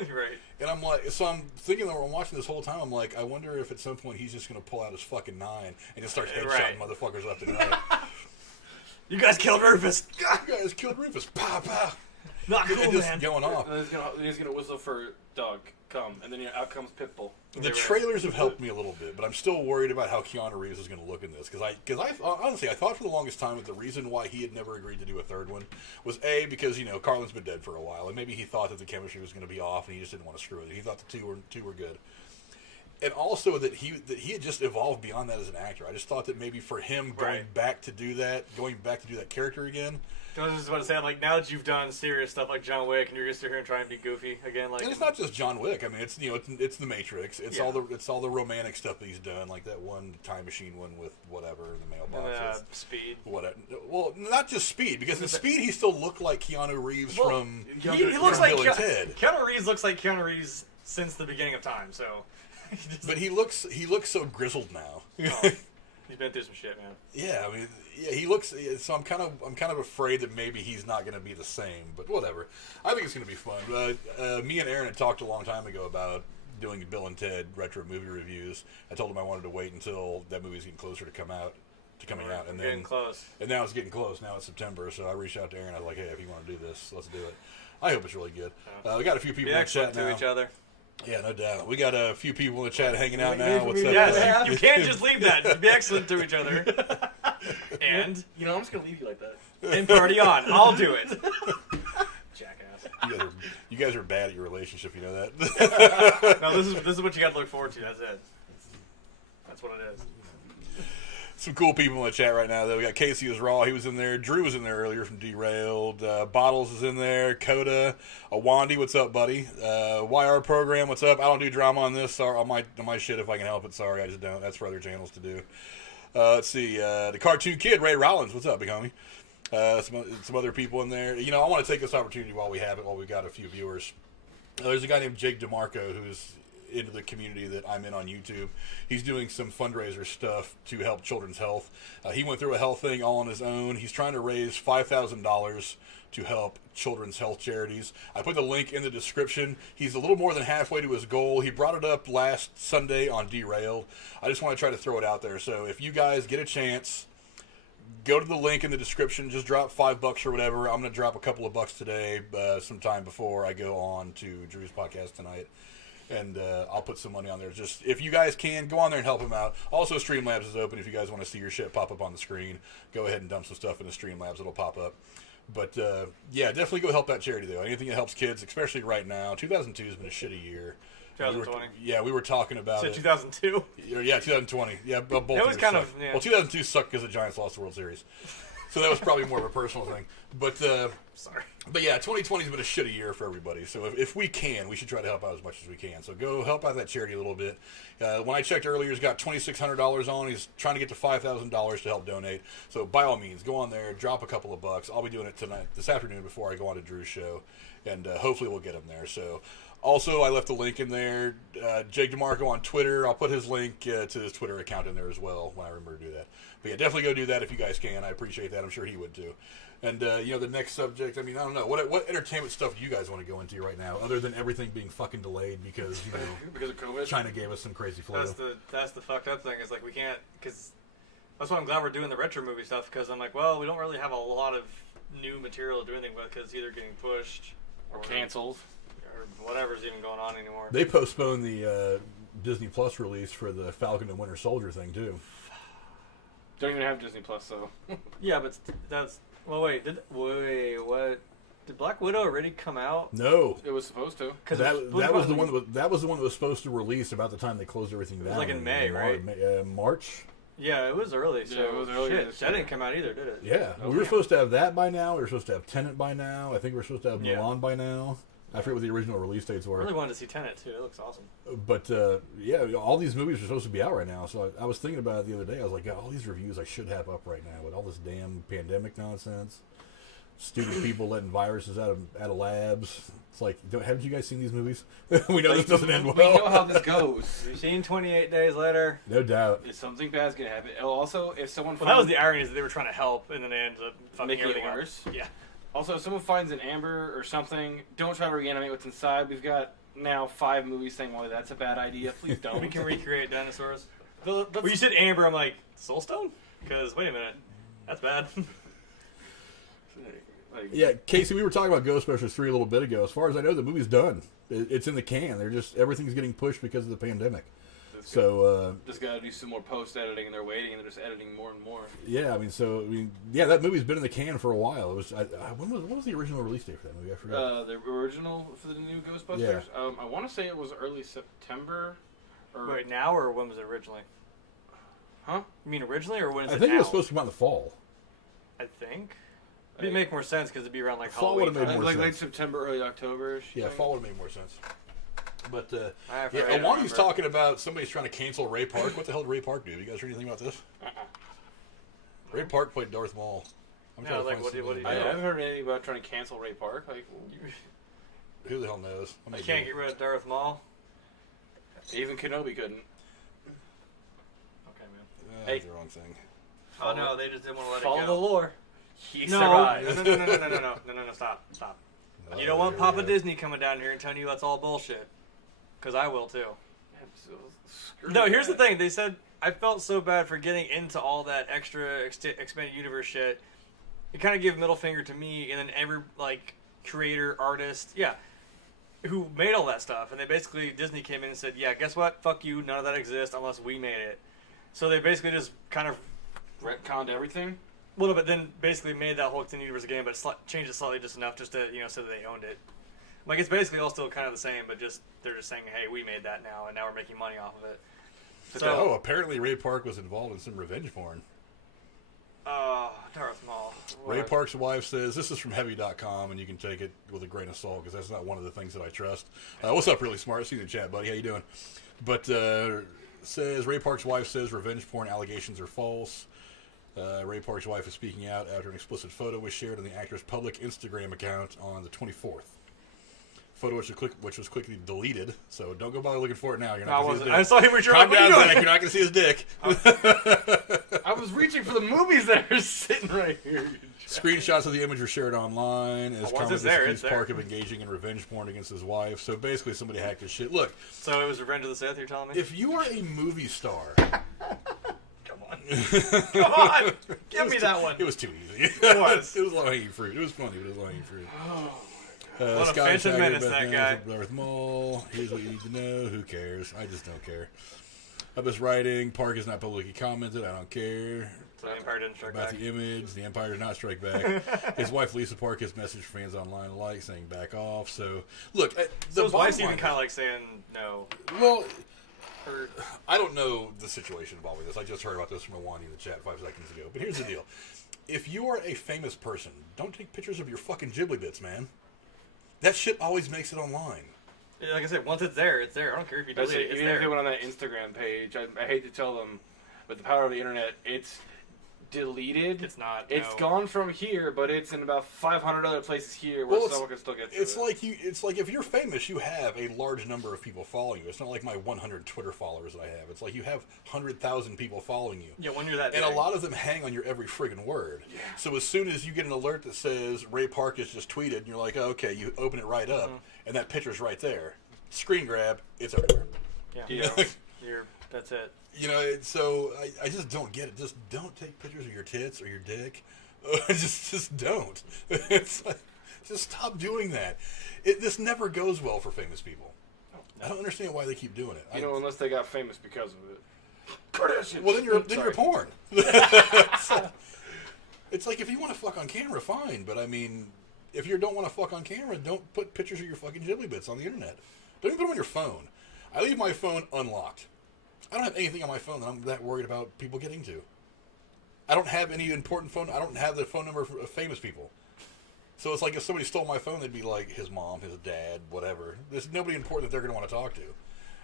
Right. And I'm like, so I'm thinking that I'm watching this whole time. I'm like, I wonder if at some point he's just gonna pull out his fucking 9 and just start headshotting Right. motherfuckers left and right. You guys killed Rufus. You guys killed Rufus. Pow pow. Not cool, And just man. going off. And then he's gonna whistle for Dog, come, and then out comes Pitbull. The trailers have helped me a little bit, but I'm still worried about how Keanu Reeves is going to look in this. Because I honestly, I thought for the longest time that the reason why he had never agreed to do a third one was because Carlin's been dead for a while, and maybe he thought that the chemistry was going to be off, and he just didn't want to screw with it. He thought the two were good. And also that he had just evolved beyond that as an actor. I just thought that maybe for him going back to do that character again. I was just about to say, like, now that you've done serious stuff like John Wick, and you're just here and trying to be goofy again, like, and it's not just John Wick. I mean, it's it's The Matrix. It's all the romantic stuff that he's done, like that one time machine one with whatever the mailbox. Speed. Whatever. Well, not just Speed, because in Speed he still looked like Keanu Reeves from he looks like Bill and Ted. Keanu Reeves looks like Keanu Reeves since the beginning of time. So, but he looks so grizzled now. He's been through some shit, man. Yeah, I mean, he looks. So I'm kind of afraid that maybe he's not going to be the same. But whatever. I think it's going to be fun. Me and Aaron had talked a long time ago about doing Bill and Ted retro movie reviews. I told him I wanted to wait until that movie's getting closer to coming out, and then getting close. And now it's getting close. Now it's September, so I reached out to Aaron. I was like, hey, if you want to do this, let's do it. I hope it's really good. We got a few people in the chat now. To each other. Yeah, no doubt. We got a few people in the chat hanging out now. What's up? Yes, you can't just leave that. Be excellent to each other. And I'm just gonna leave you like that. And party on. I'll do it. Jackass. You guys are bad at your relationship. You know that. No, this is what you got to look forward to. That's it. That's what it is. Some cool people in the chat right now, though. We got Casey is Raw. He was in there. Drew was in there earlier from Derailed. Bottles is in there. Coda. Awandi, what's up, buddy? YR Program, what's up? I don't do drama on this. Sorry, on my shit if I can help it. Sorry, I just don't. That's for other channels to do. Let's see. DaKartoonKid, Ray Rawlings, what's up, big homie? Some other people in there. You know, I want to take this opportunity while we have it, while we got a few viewers. There's a guy named Jake DeMarco who's into the community that I'm in on YouTube. He's doing some fundraiser stuff to help children's health. He went through a health thing all on his own. He's trying to raise $5,000 to help children's health charities. I put the link in the description. He's a little more than halfway to his goal. He brought it up last Sunday on Derailed. I just want to try to throw it out there. So if you guys get a chance, go to the link in the description. Just drop $5 or whatever. I'm going to drop a couple of bucks today, sometime before I go on to Drew's podcast tonight. And I'll put some money on there. Just if you guys can, go on there and help him out. Also, Streamlabs is open. If you guys want to see your shit pop up on the screen, go ahead and dump some stuff into Streamlabs. It'll pop up. But yeah, definitely go help that charity though. Anything that helps kids, especially right now. 2002 has been a shitty year. 2020. We were talking about it. 2002. Yeah, 2020. Yeah, both. It was kind of. Yeah. Well, 2002 sucked because the Giants lost the World Series. So that was probably more of a personal thing. But sorry. But yeah, 2020 has been a shitty year for everybody. So if we can, we should try to help out as much as we can. So go help out that charity a little bit. When I checked earlier, he's got $2,600 on. He's trying to get to $5,000 to help donate. So by all means, go on there, drop a couple of bucks. I'll be doing it this afternoon before I go on to Drew's show, and hopefully we'll get him there. So. Also, I left a link in there. Jake DeMarco on Twitter. I'll put his link to his Twitter account in there as well when I remember to do that. But yeah, definitely go do that if you guys can. I appreciate that. I'm sure he would too. And the next subject. I mean, I don't know what entertainment stuff do you guys want to go into right now, other than everything being fucking delayed because because of COVID. China gave us some crazy flow. That's the fucked up thing. Is like we can't because that's why I'm glad we're doing the retro movie stuff because I'm like, well, we don't really have a lot of new material to do anything with because it's either getting pushed or canceled. Or whatever's even going on anymore. They postponed the Disney Plus release for the Falcon and Winter Soldier thing too. Don't even have Disney Plus, so. Yeah, but that's. Well, wait. What? Did Black Widow already come out? No, it was supposed to. That was the one. That was the one that was supposed to release about the time they closed everything down. It was like in May, right? March. Yeah, it was early. So yeah, it was early. Shit, that didn't come out either, did it? Yeah, we were supposed to have that by now. We were supposed to have Tenet by now. I think we were supposed to have Mulan by now. I forget what the original release dates were. I really wanted to see Tenet, too. It looks awesome. But, yeah, all these movies are supposed to be out right now. So I was thinking about it the other day. I was like, God, all these reviews I should have up right now with all this damn pandemic nonsense. Stupid people letting viruses out of labs. It's like, haven't you guys seen these movies? We know this doesn't end well. We know how this goes. We've seen 28 Days Later. No doubt. If something bad's going to happen. Also, if someone that was the irony is that they were trying to help and then they ended up fucking making everything it worse. Yeah. Also, if someone finds an amber or something, don't try to reanimate what's inside. We've got now 5 movies saying, well, that's a bad idea. Please don't. We can recreate dinosaurs. When you said amber, I'm like, Soulstone? Because, wait a minute. That's bad. Yeah, Casey, we were talking about Ghostbusters 3 a little bit ago. As far as I know, the movie's done. It's in the can. Everything's getting pushed because of the pandemic. So just got to do some more post editing, and they're waiting, and they're just editing more and more. Yeah, yeah, that movie's been in the can for a while. It was what was the original release date for that movie? I forgot. The original for the new Ghostbusters. Yeah. I want to say it was early September, Wait, now or when was it originally? Huh? You mean originally or when is I it think now? it was supposed to come out in the fall. I think. It'd make more sense because it'd be around like Fall Halloween. would've made time. more Like sense. late September, early October. Yeah, fall would have made more sense. But I yeah, don't Awani's remember. talking about somebody's trying to cancel Ray Park. What the hell did Ray Park do? You guys heard anything about this? Ray Park played Darth Maul. I'm Yeah, trying to like, find what do you- something. I haven't heard anything about trying to cancel Ray Park. Like, Who the hell knows? I can't get rid of Darth Maul. even Kenobi couldn't. Okay, man. That's the wrong thing. Oh no, they just didn't want to let Follow it the go. lore. He No, survived. no, stop. You don't want There we Papa go. Disney coming down here and telling you that's all bullshit. Because I will too. Screw No, here's the that. thing. They said I felt so bad for getting into all that extra expanded universe shit. It kind of gave middle finger to me and then every like creator, artist, who made all that stuff. And they basically Disney came in and said, "Yeah, guess what? Fuck you. None of that exists unless we made it." So they basically just kind of Retconned everything. a little bit, then basically made that whole extended universe again, but changed it slightly just enough just to so that they owned it. Like it's basically all still kind of the same, but just they're just saying, "Hey, we made that now, and now we're making money off of it." So, Apparently Ray Park was involved in some revenge porn. Darth Maul. Ray Park's wife says, this is from Heavy.com, and you can take it with a grain of salt, because that's not one of the things that I trust. What's up, Really Smart? See you in the chat, buddy. How you doing? But says, Ray Park's wife says revenge porn allegations are false. Ray Park's wife is speaking out after an explicit photo was shared on the actor's public Instagram account on the 24th. Photo which was quickly deleted, so don't go bother looking for it now. You're not going to see his dick. I saw him with your Calm down, Zach. You're not going to see his dick. I was reaching for the movies that are sitting right here. Screenshots of the image were shared online as once comments it's there, accused it's there. Park of engaging in revenge porn against his wife. So basically, somebody hacked his shit. Look, So it was Revenge of the Sith. You're telling me? if you are a movie star, Come on, give me that one. it was too easy. It was. It was low hanging fruit. It was funny, but it was low hanging fruit. What a Sky Phantom Tiger, Menace, Beth that Mann guy. from Darth Maul. Here's what you need to know. Who cares? I just don't care. Of this writing, Park has not publicly commented. I don't care. So the Empire didn't strike About back. the image, the Empire did not strike back. His wife Lisa Park has messaged fans online alike saying back off. So, look, So his wife's bottom even line kind of like saying no. well, Or, I don't know the situation involving this. I just heard about this from Awani in the chat 5 seconds ago. But here's the deal. If you are a famous person, don't take pictures of your fucking ghibli bits, man. That shit always makes it online. like I said, once it's there, it's there. I don't care if you That's delete it. it. It's Even if they there. went on that Instagram page, I hate to tell them, with the power of the internet, it's deleted. It's not. It's no. gone from here, but it's in about 500 other places here where Well, someone can still get to It's it. like it's like if you're famous, you have a large number of people following you. It's not like my 100 Twitter followers that I have. It's like you have 100,000 people following you. Yeah, when you're that And a big. lot of them hang on your every friggin' word. Yeah. So as soon as you get an alert that says Ray Park has just tweeted, and you're like, oh, okay, you open it right up, and that picture's right there. Screen grab, it's everywhere. Yeah. Yeah. That's it. You know, so I just don't get it. Just don't take pictures of your tits or your dick. just don't. It's like, just stop doing that. This never goes well for famous people. I don't understand why they keep doing it. You know, unless they got famous because of it. Well, then you're Sorry. porn. It's like if you want to fuck on camera, fine. But I mean, if you don't want to fuck on camera, don't put pictures of your fucking ghibli bits on the internet. Don't even put them on your phone. I leave my phone unlocked. I don't have anything on my phone that I'm that worried about people getting to. I don't have any important phone. I don't have the phone number of famous people. So it's like if somebody stole my phone, they'd be like his mom, his dad, whatever. There's nobody important that they're going to want to talk to.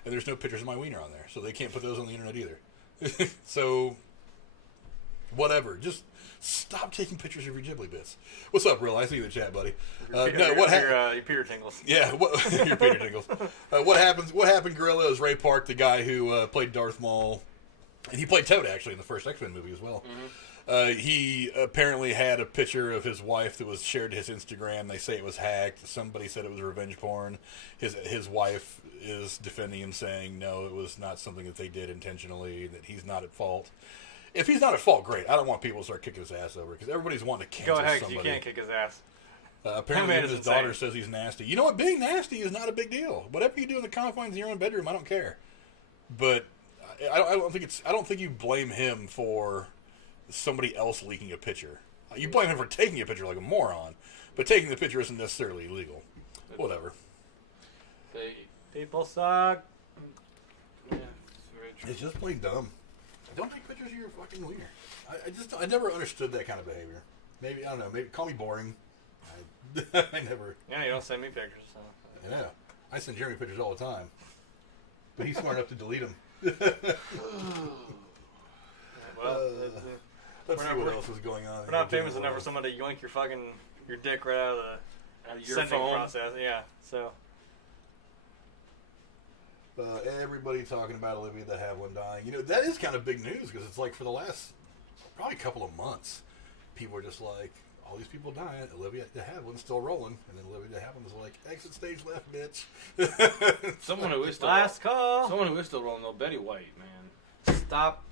And there's no pictures of my wiener on there. So they can't put those on the internet either. So, whatever. Just stop taking pictures of your ghibli bits. What's up, Real? I see you in the chat, buddy. What happened? Your Peter tingles. Yeah, your Peter Jingles. What happened, Gorilla, is Ray Park, the guy who played Darth Maul, and he played Toad, actually, in the first X-Men movie as well. He apparently had a picture of his wife that was shared to his Instagram. They say it was hacked. Somebody said it was revenge porn. His wife is defending him, saying, no, it was not something that they did intentionally, that he's not at fault. If he's not at fault, great. I don't want people to start kicking his ass over, because everybody's wanting to cancel Go ahead, 'cause somebody. you can't kick his ass. Apparently, That man his is daughter insane. says he's nasty. You know what? Being nasty is not a big deal. Whatever you do in the confines of your own bedroom, I don't care. But I don't think you blame him for somebody else leaking a picture. You blame him for taking a picture like a moron, but taking the picture isn't necessarily illegal. Whatever. They, People suck. yeah, pictures. It's just plain dumb. Don't take pictures of your fucking wiener. I never understood that kind of behavior. Maybe, I don't know, maybe call me boring. I never. Yeah, you don't send me pictures. So. Yeah. I send Jeremy pictures all the time. But he's smart enough to delete them. Well, let's see what else is going on. We're not famous enough for somebody to yoink your dick right out of the sending process. Yeah, so. Everybody talking about Olivia de Havilland dying. You know, that is kind of big news because it's like for the last probably couple of months, people are just like, all these people dying, Olivia de Havilland's still rolling, and then Olivia de Havilland is like, exit stage left, bitch. Someone who is still last call. Someone who is still rolling though, Betty White, man. Stop.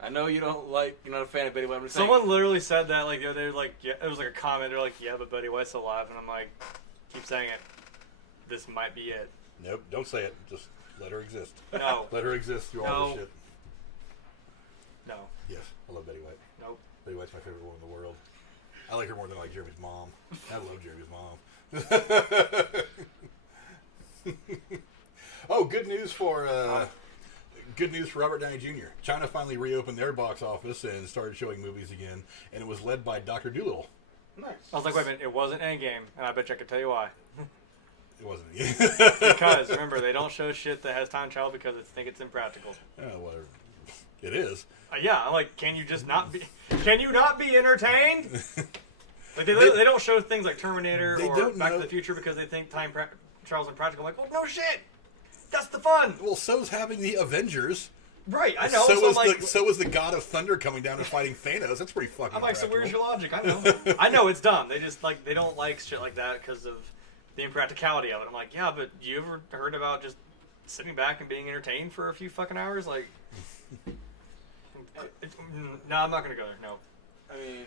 I know you're not a fan of Betty White. I'm just Someone saying. literally said that like the other day, like yeah, it was like a comment. They're like, yeah, but Betty White's still alive, and I'm like, keep saying it. This might be it. Nope, don't say it. Just let her exist. No. Let her exist through all this shit. No. Yes, I love Betty White. Nope. Betty White's my favorite woman in the world. I like her more than I like Jeremy's mom. I love Jeremy's mom. Oh, good news for Robert Downey Jr. China finally reopened their box office and started showing movies again, and it was led by Dr. Dolittle. Nice. I was like, wait a minute, it wasn't Endgame, and I bet you I could tell you why. It wasn't. Because remember, they don't show shit that has time travel because they think it's impractical. Whatever. It is. Yeah, I'm like, can you just not be? Can you not be entertained? Like they don't show things like Terminator or Back to the Future because they think time travel's impractical. I'm like, well, no shit. That's the fun. Well, so's having the Avengers. Right, I know. So is the God of Thunder coming down and fighting Thanos. That's pretty fucking. I'm like, so where's your logic? I know. I know it's dumb. They just like they don't like shit like that because of the impracticality of it. I'm like, yeah, but you ever heard about just sitting back and being entertained for a few fucking hours? Like, no, I'm not gonna go there. No. I mean,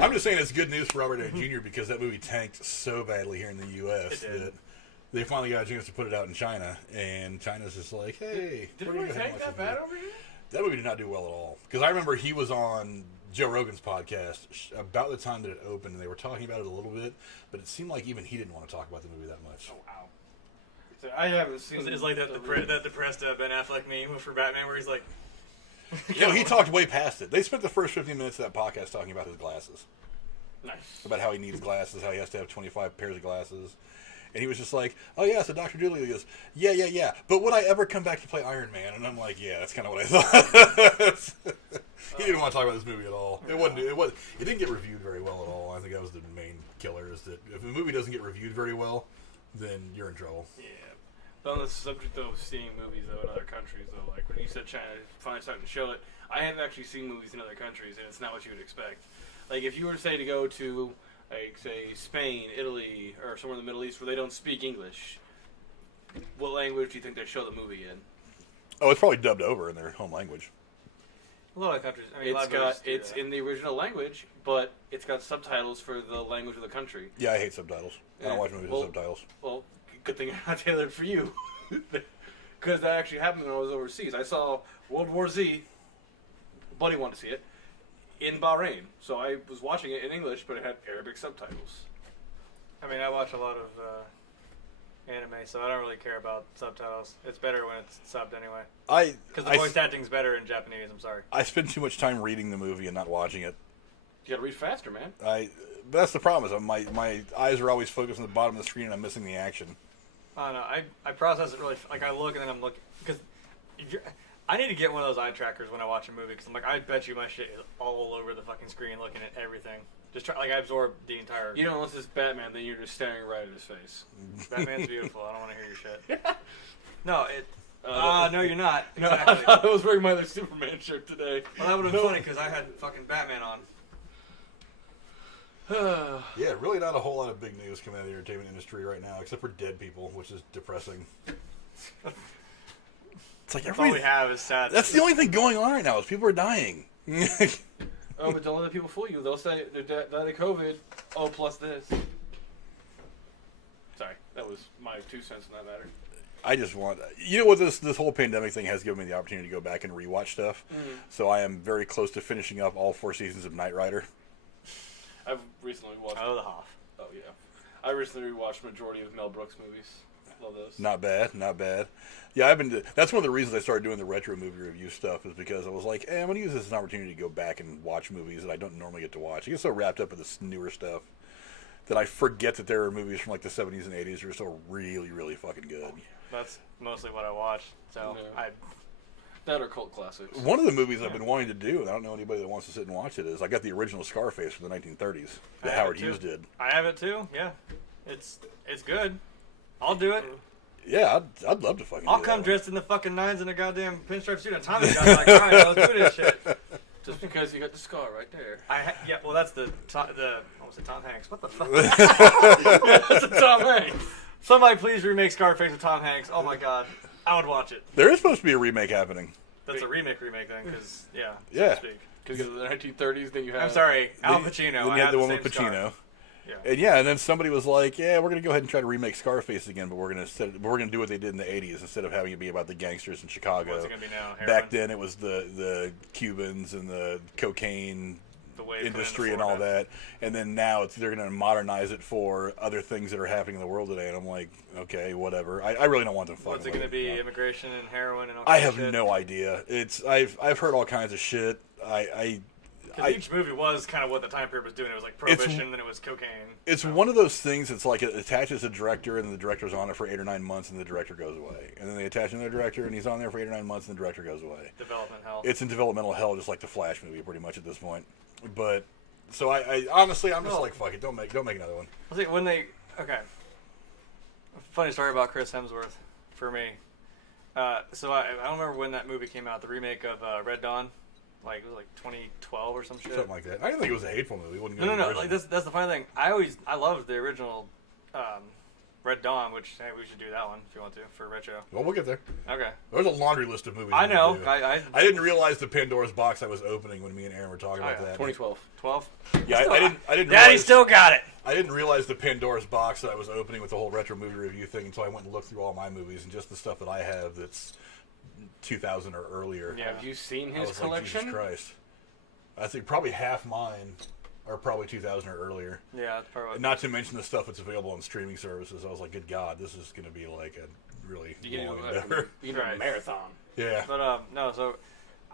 I'm just saying it's good news for Robert Downey Jr. because that movie tanked so badly here in the U.S. that they finally got a chance to put it out in China, and China's just like, hey, did it really tank that bad over here? That movie did not do well at all. Because I remember he was on Joe Rogan's podcast about the time that it opened, and they were talking about it a little bit, but it seemed like even he didn't want to talk about the movie that much. Oh, wow. So I haven't seen It's like that depressed Ben Affleck meme for Batman where he's like... No, he talked way past it. They spent the first 15 minutes of that podcast talking about his glasses. Nice. About how he needs glasses, how he has to have 25 pairs of glasses. And he was just like, oh yeah, so Dr. Dolittle goes, yeah. But would I ever come back to play Iron Man? And I'm like, yeah, that's kind of what I thought. He didn't want to talk about this movie at all. It didn't get reviewed very well at all. I think that was the main killer, is that if a movie doesn't get reviewed very well, then you're in trouble. Yeah. But on the subject of seeing movies though in other countries though, like when you said China finally starting to show it, I have actually seen movies in other countries and it's not what you would expect. Like if you were to say to go to like say Spain, Italy, or somewhere in the Middle East where they don't speak English, what language do you think they show the movie in? Oh, it's probably dubbed over in their home language. A lot of countries. I mean, It's in the original language, but it's got subtitles for the language of the country. Yeah, I hate subtitles. I don't watch movies with subtitles. Well, good thing it's not tailored for you. Because that actually happened when I was overseas. I saw World War Z. A buddy wanted to see it. In Bahrain. So I was watching it in English, but it had Arabic subtitles. I mean, I watch a lot of anime, so I don't really care about subtitles. It's better when it's subbed anyway. Because the voice acting's better in Japanese, I'm sorry. I spend too much time reading the movie and not watching it. You gotta read faster, man. But that's the problem, is my eyes are always focused on the bottom of the screen and I'm missing the action. I don't know. I process it really, like I look and then I'm looking, because I need to get one of those eye trackers when I watch a movie, because I'm like, I bet you my shit is all over the fucking screen looking at everything. Just try, like I absorb the entire... You know, unless it's Batman, then you're just staring right at his face. Batman's beautiful. I don't want to hear your shit. No, no, you're not. No, Exactly. I was wearing my other Superman shirt today. Well, that would have been funny, because I had fucking Batman on. Yeah, really not a whole lot of big news coming out of the entertainment industry right now, except for dead people, which is depressing. It's like all we have is sad. That's the only thing going on right now, is people are dying. Oh, but don't let people fool you. They'll say they're died of COVID. Oh, plus this. Sorry, that was my 2 cents in that matter. I just want... You know what, this whole pandemic thing has given me the opportunity to go back and rewatch stuff. Mm-hmm. So I am very close to finishing up all 4 seasons of Knight Rider. I've recently watched... Oh, the Hoff. Oh, yeah. I recently rewatched majority of Mel Brooks movies. Love those. Not bad, not bad. Yeah, that's one of the reasons I started doing the retro movie review stuff, is because I was like, I'm going to use this as an opportunity to go back and watch movies that I don't normally get to watch. I get so wrapped up in this newer stuff that I forget that there are movies from like the 70s and 80s that are still really, really fucking good. That's mostly what I watch. So That are cult classics. One of the movies I've been wanting to do, and I don't know anybody that wants to sit and watch it, is I got the original Scarface from the 1930s that Howard Hughes did. I have it too. Yeah, it's good. I'll do it. Yeah, I'd love to fucking. I'll come dressed in the fucking nines in a goddamn pinstripe suit and a Tommy gun. Like, all right, let's do this shit. Just because you got the scar right there. Yeah, well, that's what was it, Tom Hanks? What the fuck? That's a Tom Hanks. Somebody please remake Scarface with Tom Hanks. Oh my god, I would watch it. There is supposed to be a remake happening. That's a remake then, because so yeah. to speak. Because of the 1930s that you have. I'm sorry, Al Pacino. Then you had the one with Pacino. Scar. Yeah. And then somebody was like, "Yeah, we're gonna go ahead and try to remake Scarface again, but we're gonna do what they did in the '80s instead of having it be about the gangsters in Chicago." What's it gonna be now? Heroin? Back then, it was the Cubans and the cocaine industry and all that, and then now they're gonna modernize it for other things that are happening in the world today. And I'm like, okay, whatever. I really don't want them fucking. What's it gonna be? Immigration and heroin and all. I have shit? no idea. I've heard all kinds of shit. Each movie was kind of what the time period was doing. It was like Prohibition, and then it was cocaine. It's one of those things that's like it attaches a director, and the director's on it for 8 or 9 months, and the director goes away. And then they attach another director, and he's on there for 8 or 9 months, and the director goes away. Development hell. It's in developmental hell, just like the Flash movie, pretty much at this point. But so I honestly, I'm just like, fuck it, don't make another one. I think okay. Funny story about Chris Hemsworth for me. So I don't remember when that movie came out, the remake of Red Dawn. Like, it was like 2012 or some shit. Something like that. I didn't think it was a hateful movie. It wasn't good. No. Like that's the funny thing. I loved the original Red Dawn, which hey, we should do that one if you want to for retro. Well, we'll get there. Okay. There's a laundry list of movies. I know. I didn't realize the Pandora's box I was opening when me and Aaron were talking about that. 2012. 12. Yeah, I didn't. Daddy still got it. I didn't realize the Pandora's box that I was opening with the whole retro movie review thing until I went and looked through all my movies and just the stuff that I have that's 2000 or earlier. Yeah. Have you seen I his was collection? Like, Jesus Christ. I think probably half mine are probably 2000 or earlier. Yeah, that's probably. Not to mention the stuff that's available on streaming services. I was like, good God, this is going to be like a really long endeavor. You can do a marathon. Yeah. But no, so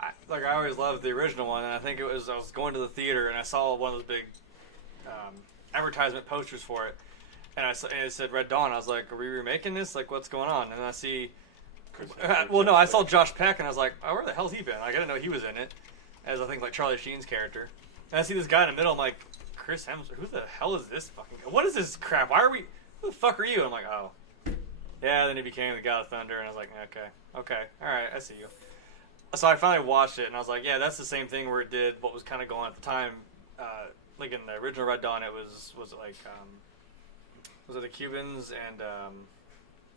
I always loved the original one, and I think I was going to the theater and I saw one of those big advertisement posters for it, and it said Red Dawn. I was like, are we remaking this? Like, what's going on? And I see. Well, no, I saw Josh Peck, and I was like, oh, where the hell's he been? Like, I didn't know he was in it, as I think like Charlie Sheen's character. And I see this guy in the middle. I'm like, Chris Hemsworth. Who the hell is this fucking guy? What is this crap? Who the fuck are you? And I'm like, oh, yeah. Then he became the God of Thunder, and I was like, okay, all right, I see you. So I finally watched it, and I was like, yeah, that's the same thing where it did what was kind of going on at the time. Like in the original Red Dawn, it was it like was it the Cubans and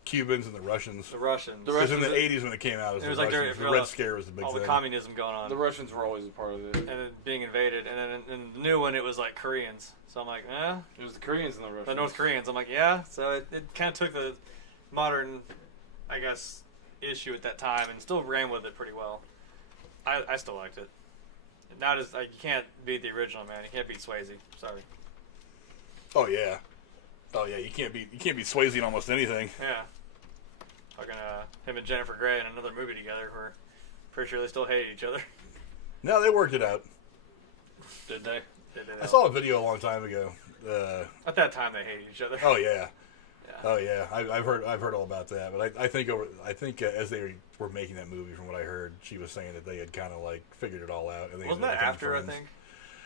Cubans and the Russians. The Russians. Because in the 80s when it came out, it was like the Red Scare was the big all thing. the communism going on. The Russians were always a part of it. And then being invaded. And then in the new one, it was like Koreans. So I'm like, It was the Koreans and the Russians. The North Koreans. I'm like, yeah. So it kind of took the modern, I guess, issue at that time and still ran with it pretty well. I still liked it. Not as like you can't beat the original, man. You can't beat Swayze. Sorry. Oh yeah. You can't beat Swayze in almost anything. Yeah. Fucking him and Jennifer Grey in another movie together. We're pretty sure they still hate each other. No, they worked it out. Did they? I saw a video a long time ago. At that time, they hated each other. Oh yeah. Oh yeah, I've heard all about that, but I think as they were making that movie, from what I heard, she was saying that they had kind of like figured it all out. And they Wasn't that after? Friends. I think.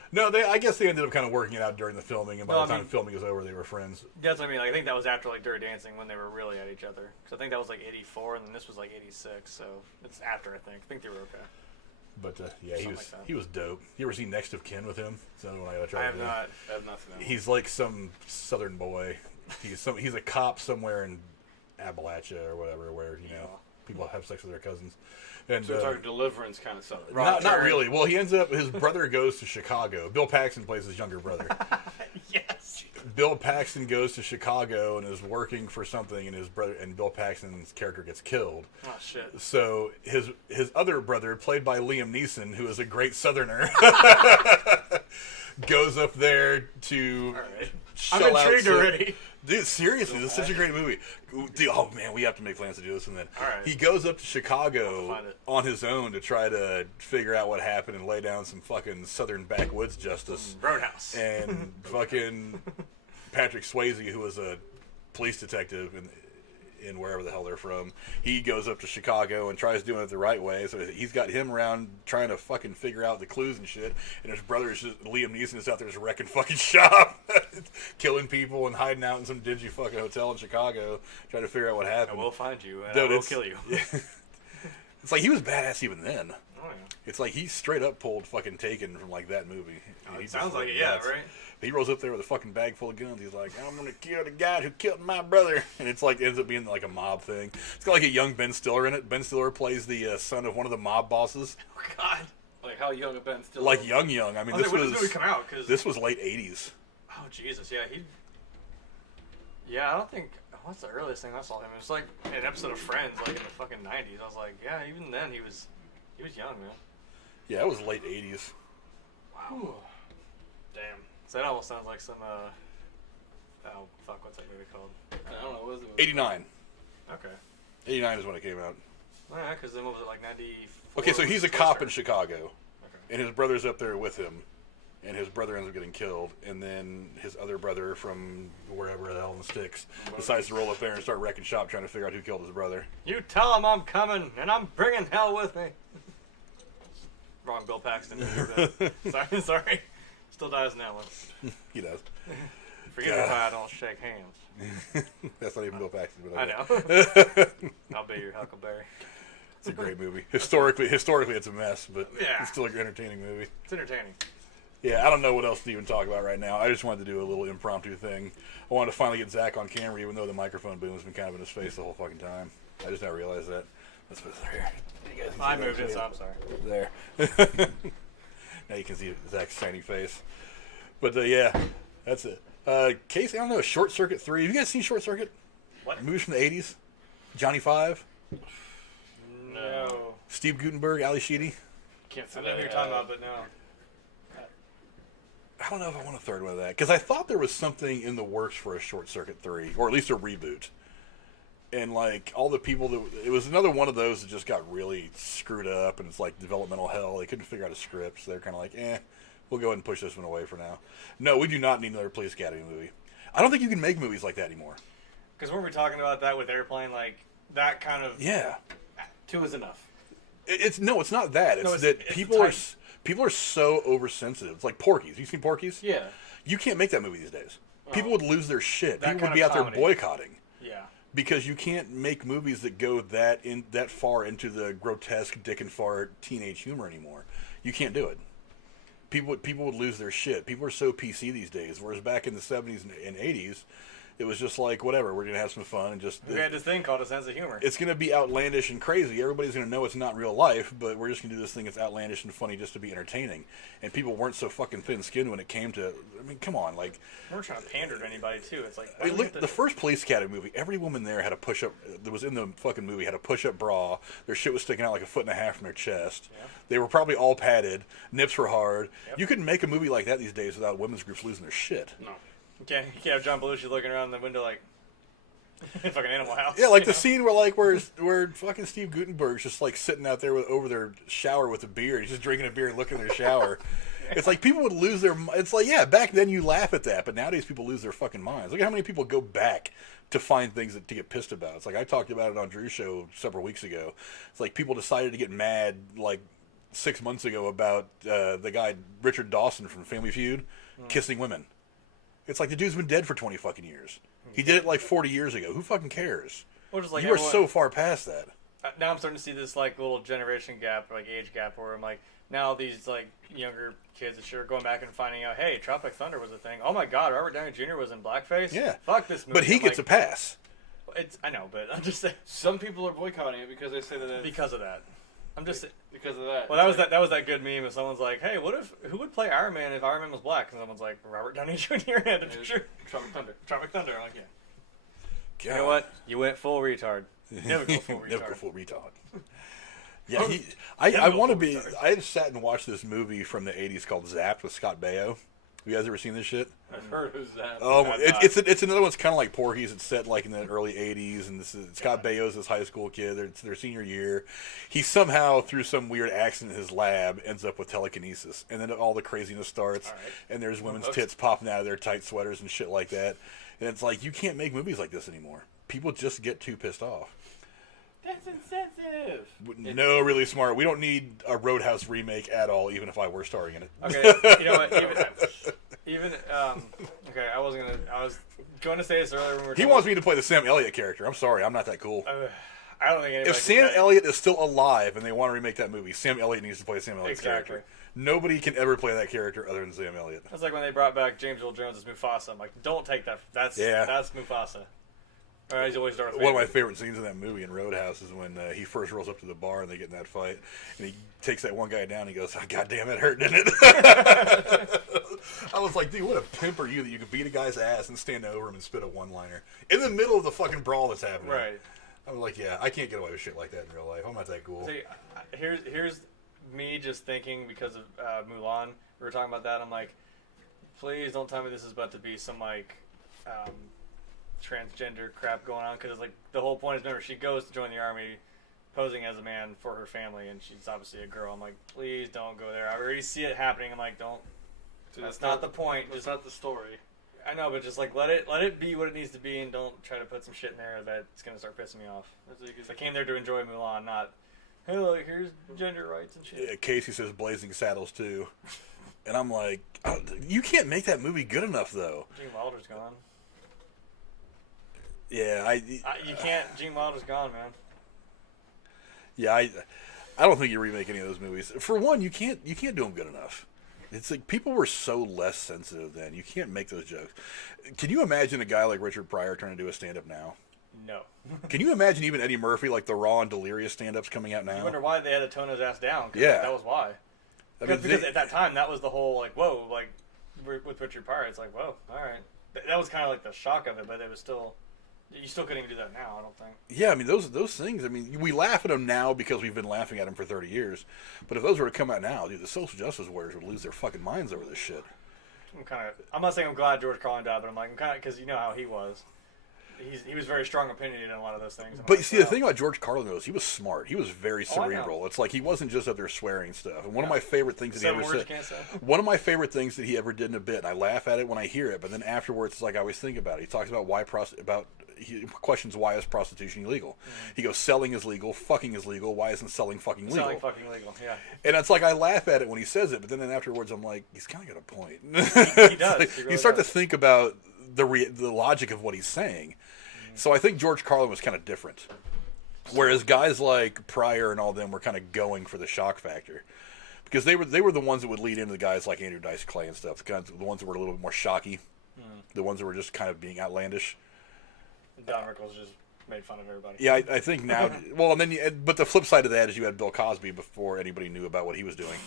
No, I guess they ended up kind of working it out during the filming, and by the time filming was over, they were friends. That's what I mean. Like, I think that was after like Dirty Dancing when they were really at each other. Because I think that was like '84, and then this was like '86, so it's after. I think they were okay. But yeah, he was dope. You ever seen Next of Kin with him? I have not. I have not seen that. He's like some Southern boy. He's a cop somewhere in Appalachia or whatever, where people have sex with their cousins. And, so it's like Deliverance kind of stuff. Not really. Well, he ends up. His brother goes to Chicago. Bill Paxton plays his younger brother. Yes. Bill Paxton goes to Chicago and is working for something, and Bill Paxton's character gets killed. Oh shit. So his other brother, played by Liam Neeson, who is a great Southerner, goes up there to I'm intrigued already. Dude, seriously, this is such a great movie. Dude, oh man, we have to make plans to do this. And then All right. he goes up to I'll Chicago find it. on his own to try to figure out what happened and lay down some fucking Southern backwoods justice. Roadhouse. And fucking Patrick Swayze, who was a police detective in wherever the hell they're from, he goes up to Chicago and tries doing it the right way. So he's got him around trying to fucking figure out the clues and shit. And his brother is just, Liam Neeson is out there just wrecking fucking shop, killing people and hiding out in some dingy fucking hotel in Chicago, trying to figure out what I happened. will find you and Dude, I will kill you. Yeah. It's like he was badass even then. Oh, yeah. It's like he straight up pulled fucking Taken from like that movie. Oh, He it sounds just, like it, yeah, nuts. right? He rolls up there with a fucking bag full of guns. He's like, I'm going to kill the guy who killed my brother. And it's like, ends up being like a mob thing. It's got like a young Ben Stiller in it. Ben Stiller plays the son of one of the mob bosses. Oh, God. Like how young a Ben Stiller? Like young. I mean, When did this movie come out? this was late 80s. Oh, Jesus, yeah, Yeah, I don't think... What's the earliest thing I saw him? It was like an episode of Friends, like in the fucking 90s. I was like, yeah, even then he was young, man. Yeah, it was late 80s. Wow. Damn. So that almost sounds like some, oh, fuck, what's that movie called? I don't know. What was it? 89. Okay. 89 is when it came out. Yeah, because then what was it, like 94? Okay, so he's a cop in Chicago. Okay. And his brother's up there with him. And his brother ends up getting killed. And then his other brother from wherever the hell in the sticks decides to roll up there and start wrecking shop trying to figure out who killed his brother. You tell him I'm coming, and I'm bringing hell with me. Wrong, Bill Paxton. sorry. Still dies in that one. He does. Forget if I don't shake hands. That's not even Bill Paxton. But I know. I'll be your Huckleberry. It's a great movie. Historically, it's a mess, but Yeah. it's still an entertaining movie. It's entertaining. Yeah, I don't know what else to even talk about right now. I just wanted to do a little impromptu thing. I wanted to finally get Zach on camera, even though the microphone boom has been kind of in his face the whole fucking time. I just now realized that. Let's put it here. You guys can see I that moved it, shit. so I'm sorry. There. Now you can see Zach's shiny face. But yeah, that's it. Casey, I don't know, Short Circuit 3. Have you guys seen Short Circuit? What? Movies from the 80s? Johnny Five? No. Steve Guttenberg, Ali Sheedy? Can't I say know who that. you're talking about, but no. I don't know if I want a third one of that. Because I thought there was something in the works for a Short Circuit 3. Or at least a reboot. And, like, all the people that... It was another one of those that just got really screwed up. And it's like developmental hell. They couldn't figure out a script. So they're kind of like, we'll go ahead and push this one away for now. No, we do not need another Police Academy movie. I don't think you can make movies like that anymore. Because weren't we talking about that with Airplane? Like, that kind of... Yeah. 2 is enough. It's not that. It's No, that it's people are so oversensitive. It's like Porky's. You seen Porky's? Yeah. You can't make that movie these days. People would lose their shit. That People would kind be of out there comedy. boycotting Yeah. because you can't make movies that go that far into the grotesque dick and fart teenage humor anymore. You can't do it. People would lose their shit. People are so PC these days. Whereas back in the 70s and 80s, it was just like, whatever, we're going to have some fun and just... We had this thing called a sense of humor. It's going to be outlandish and crazy. Everybody's going to know it's not real life, but we're just going to do this thing that's outlandish and funny just to be entertaining. And people weren't so fucking thin-skinned when it came to... I mean, come on, like... We're trying to pander to anybody, too. It's like... I mean, look, the first Police Academy movie, every woman there had a push-up... that was in the fucking movie had a push-up bra. Their shit was sticking out like 1.5 feet from their chest. Yeah. They were probably all padded. Nips were hard. Yep. You couldn't make a movie like that these days without women's groups losing their shit. No. You can't have John Belushi looking around the window like... fucking Animal House. Yeah, like you the know? scene where fucking Steve Guttenberg's just like sitting out there over their shower with a beer. He's just drinking a beer and looking in their shower. It's like people would lose their... It's like, yeah, back then you laugh at that, but nowadays people lose their fucking minds. Look at how many people go back to find things to get pissed about. It's like I talked about it on Drew's show several weeks ago. It's like people decided to get mad like 6 months ago about the guy Richard Dawson from Family Feud kissing women. It's like the dude's been dead for 20 fucking years. He did it like 40 years ago. Who fucking cares? Or just like You are everyone- so far past that. Now I'm starting to see this like little generation gap, like age gap, where I'm like, now these like younger kids are going back and finding out, hey, Tropic Thunder was a thing. Oh my God, Robert Downey Jr. was in blackface. Yeah. Fuck this movie. But he I'm gets like, a pass. I know, but I'm just saying Some people are boycotting it because they say that it's because of that. I'm just. because of that. Well, that was that good meme. If someone's like, hey, who would play Iron Man if Iron Man was black? And someone's like, Robert Downey Jr. had a picture. Tropic Thunder. Tropic Thunder. I'm like, yeah. God. You know what? You went full retard. Never go full retard. Never go full retard. Yeah, I want to be... retard. I just sat and watched this movie from the 80s called Zapped with Scott Baio. You guys ever seen this shit? I've heard of that. Oh, it's another one's kind of like Porky's. It's set like in the early '80s, and it's got Bayo's this high school kid. It's their senior year. He somehow, through some weird accident in his lab, ends up with telekinesis, and then all the craziness starts. Right. And there's women's tits popping out of their tight sweaters and shit like that. And it's like, you can't make movies like this anymore. People just get too pissed off. That's insensitive. No, really smart. We don't need a Roadhouse remake at all, even if I were starring in it. Okay, you know what? Okay, I was going to say this earlier when we were. He wants me to play the Sam Elliott character. I'm sorry, I'm not that cool. I don't think anybody. If Sam Elliott is still alive and they want to remake that movie, Sam Elliott needs to play Sam Elliott's character. Nobody can ever play that character other than Sam Elliott. That's like when they brought back James Earl Jones as Mufasa. I'm like, don't take that. That's Mufasa. All right, he's always Darth Vader. One of my favorite scenes in that movie in Roadhouse is when he first rolls up to the bar and they get in that fight, and he takes that one guy down and he goes, oh, God damn, it hurt, didn't it? I was like, dude, what a pimp are you that you could beat a guy's ass and stand over him and spit a one-liner in the middle of the fucking brawl that's happening. Right. I was like, yeah, I can't get away with shit like that in real life. I'm not that cool. See, here's me just thinking because of Mulan. We were talking about that. I'm like, please don't tell me this is about to be some like transgender crap going on, because it's like the whole point is, remember, she goes to join the army posing as a man for her family, and she's obviously a girl. I'm like, please don't go there. I already see it happening. I'm like, don't. Dude, that's not the point. That's not the story. I know, but just like let it be what it needs to be, and don't try to put some shit in there that's gonna start pissing me off. I came there to enjoy Mulan, not hey, look, here's gender rights and shit. Yeah, Casey says Blazing Saddles too, and I'm like, oh, you can't make that movie good enough though. Gene Wilder's gone. Yeah, you can't. Gene Wilder's gone, man. Yeah, I don't think you remake any of those movies. For one, you can't do them good enough. It's like people were so less sensitive then. You can't make those jokes. Can you imagine a guy like Richard Pryor trying to do a stand-up now? No. Can you imagine even Eddie Murphy, like the Raw and Delirious stand-ups coming out now? You wonder why they had to tone his ass down. Yeah. That was why. Because at that time, that was the whole, like, whoa, like, with Richard Pryor, it's like, whoa, all right. That was kind of like the shock of it, but it was still... You still couldn't even do that now, I don't think. Yeah, I mean, those things, I mean, we laugh at them now because we've been laughing at them for 30 years. But if those were to come out now, dude, the social justice warriors would lose their fucking minds over this shit. I'm not saying I'm glad George Carlin died, but I'm kind of, because you know how he was. He was very strong opinionated in a lot of those things. But you see, the thing about George Carlin was he was smart. He was very cerebral. It's like he wasn't just up there swearing stuff. And one of my favorite things that he ever said. One of my favorite things that he ever did in a bit, and I laugh at it when I hear it, but then afterwards, it's like I always think about it. He talks about he questions why is prostitution illegal. Mm-hmm. He goes, selling is legal, fucking is legal. Why isn't selling fucking legal? Selling fucking legal, yeah. And it's like I laugh at it when he says it, but then afterwards I'm like, he's kind of got a point. He does. Like, you start to think about the logic of what he's saying. So I think George Carlin was kind of different. Whereas guys like Pryor and all them were kind of going for the shock factor. Because they were the ones that would lead into the guys like Andrew Dice Clay and stuff. The ones that were a little bit more shocky. The ones that were just kind of being outlandish. Don Rickles just made fun of everybody. Yeah, I think now... well, and then but the flip side of that is you had Bill Cosby before anybody knew about what he was doing.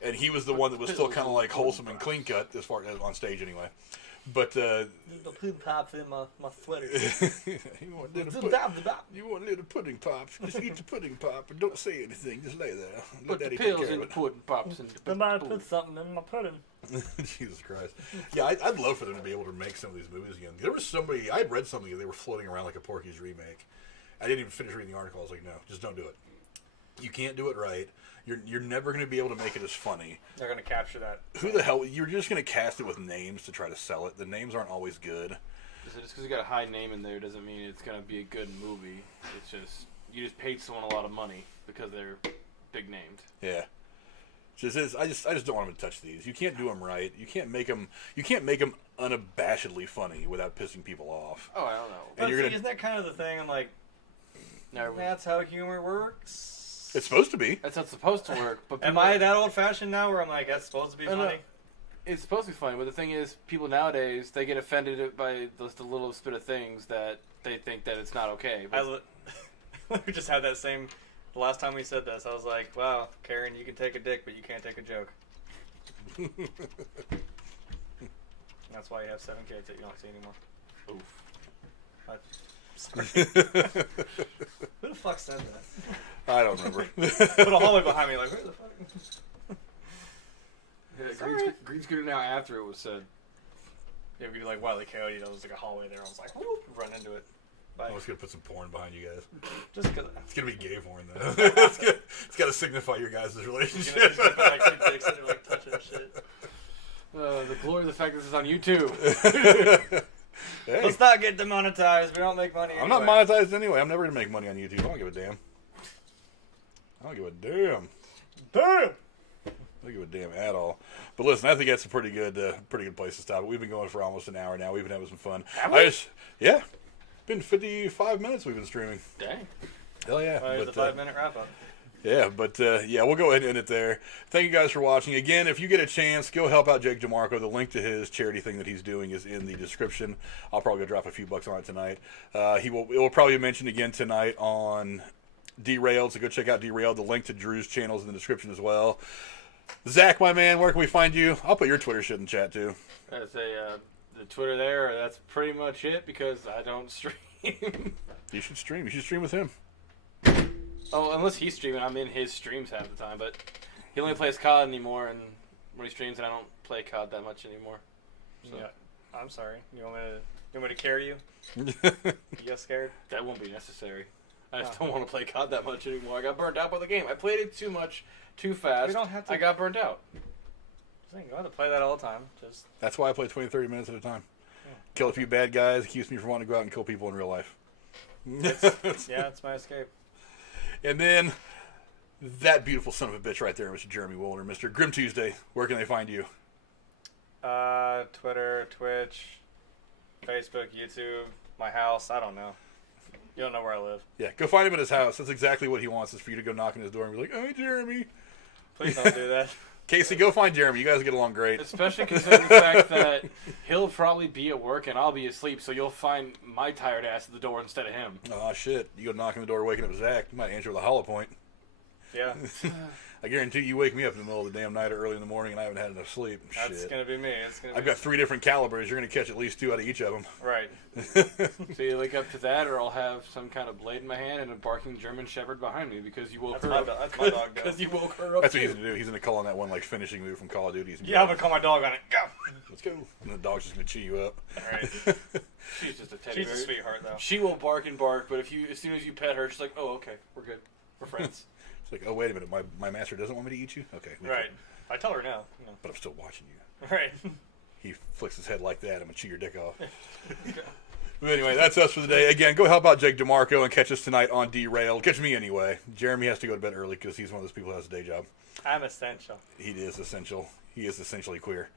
And he was the one that was still kind of like wholesome and clean cut, as far as on stage anyway. But the pudding pops in my sweater. You want a little pudding pops? Just eat the pudding pop and don't say anything. Just lay there. Put the pills in the pudding pops. Somebody put something in my pudding. Jesus Christ. Yeah, I'd love for them to be able to make some of these movies again. There was somebody, I had read something and they were floating around like a Porky's remake. I didn't even finish reading the article. I was like, no, just don't do it. You can't do it right. You're never going to be able to make it as funny. They're going to capture that. Who the hell? You're just going to cast it with names to try to sell it. The names aren't always good. Just because you got a high name in there doesn't mean it's going to be a good movie. It's just you just paid someone a lot of money because they're big named. Yeah. I just don't want them to touch these. You can't do them right. You can't make them unabashedly funny without pissing people off. Oh, I don't know. And isn't that kind of the thing? I'm like, that's how humor works. It's supposed to be. That's how it's supposed to work. But am I that old-fashioned now where I'm like, that's supposed to be funny? No. It's supposed to be funny, but the thing is, people nowadays, they get offended by just the littlest bit of things that they think that it's not okay. We just had that same... The last time we said this, I was like, wow, Karen, you can take a dick, but you can't take a joke. That's why you have 7 kids that you don't see anymore. Oof. Who the fuck said that? I don't remember. Put a hallway behind me, like, who the fuck? Yeah, green scooter now after it was said. Yeah, we do like Wile E. Coyote. There was like a hallway there. I was like, whoop, run into it. I was gonna put some porn behind you guys. Just because. It's gonna be gay porn though. It's gotta signify your guys' relationship. He's gonna put like two dicks in there, like touching shit. The glory of the fact that this is on YouTube. Hey, Let's not get demonetized. We don't make money. I'm not monetized anyway. I'm never gonna make money on YouTube. I don't give a damn. I don't give a damn. Damn. I don't give a damn at all. But listen, I think that's a pretty good place to stop. We've been going for almost an hour now. We've been having some fun. Have we? Yeah. Been 55 minutes we've been streaming. Dang. Hell yeah. Well, here's a 5-minute wrap up. Yeah, but yeah, we'll go ahead and end it there. Thank you guys for watching. Again, if you get a chance, go help out Jake DeMarco. The link to his charity thing that he's doing is in the description. I'll probably go drop a few bucks on it tonight. It will probably be mentioned again tonight on Derailed, so go check out Derailed. The link to Drew's channel is in the description as well. Zach, my man, where can we find you? I'll put your Twitter shit in chat too. That's the Twitter there. That's pretty much it because I don't stream. You should stream. You should stream with him. Oh, unless he's streaming, I'm in his streams half the time. But he only plays COD anymore, and when he streams, I don't play COD that much anymore. So Yeah. I'm sorry. You want me to carry you? You get scared? that won't be necessary. I just don't want to play COD that much anymore. I got burned out by the game. I played it too much, too fast. We don't have to- I got burned out. You don't have to play that all the time. Just That's why I play 20, 30 minutes at a time. Kill a few bad guys. It keeps me from wanting to go out and kill people in real life. yeah, it's my escape. And then that beautiful son of a bitch right there, Mr. Jeremy Wuellner. Mr. Grim Tuesday, where can they find you? Twitter, Twitch, Facebook, YouTube, my house. I don't know. You don't know where I live. Yeah, go find him at his house. That's exactly what he wants, is for you to go knock on his door and be like, "Hey, Jeremy." Please don't do that. Casey, go find Jeremy. You guys get along great. Especially considering the fact that he'll probably be at work and I'll be asleep, so you'll find my tired ass at the door instead of him. Oh, shit. You go knock on the door, waking up Zach. You might answer with a hollow point. Yeah, I guarantee you wake me up in the middle of the damn night or early in the morning and I haven't had enough sleep. that's Shit. gonna be me. It's gonna. I've be got 3 different calibers. You're going to catch at least 2 out of each of them. right. So you wake up to that, or I'll have some kind of blade in my hand and a barking German Shepherd behind me because you woke That's her my up. dog. That's my dog. Though. Because you woke her up. That's what too. he's going to do. He's going to call on that one like finishing move from Call of Duty. Yeah, I'm gonna call my dog on it. Go. Let's go. And the dog's just going to chew you up. All right. She's just a teddy She's a bear. sweetheart though. She will bark and bark, but as soon as you pet her, she's like, "Oh, okay, we're good, we're friends." It's like, oh, wait a minute. My master doesn't want me to eat you? Okay. we Right. can. I tell her no. But I'm still watching you. Right. He flicks his head like that. I'm going to chew your dick off. But anyway, that's us for the day. Again, go help out Jake DeMarco and catch us tonight on Derailed. Catch me anyway. Jeremy has to go to bed early because he's one of those people who has a day job. I'm essential. He is essential. He is essentially queer.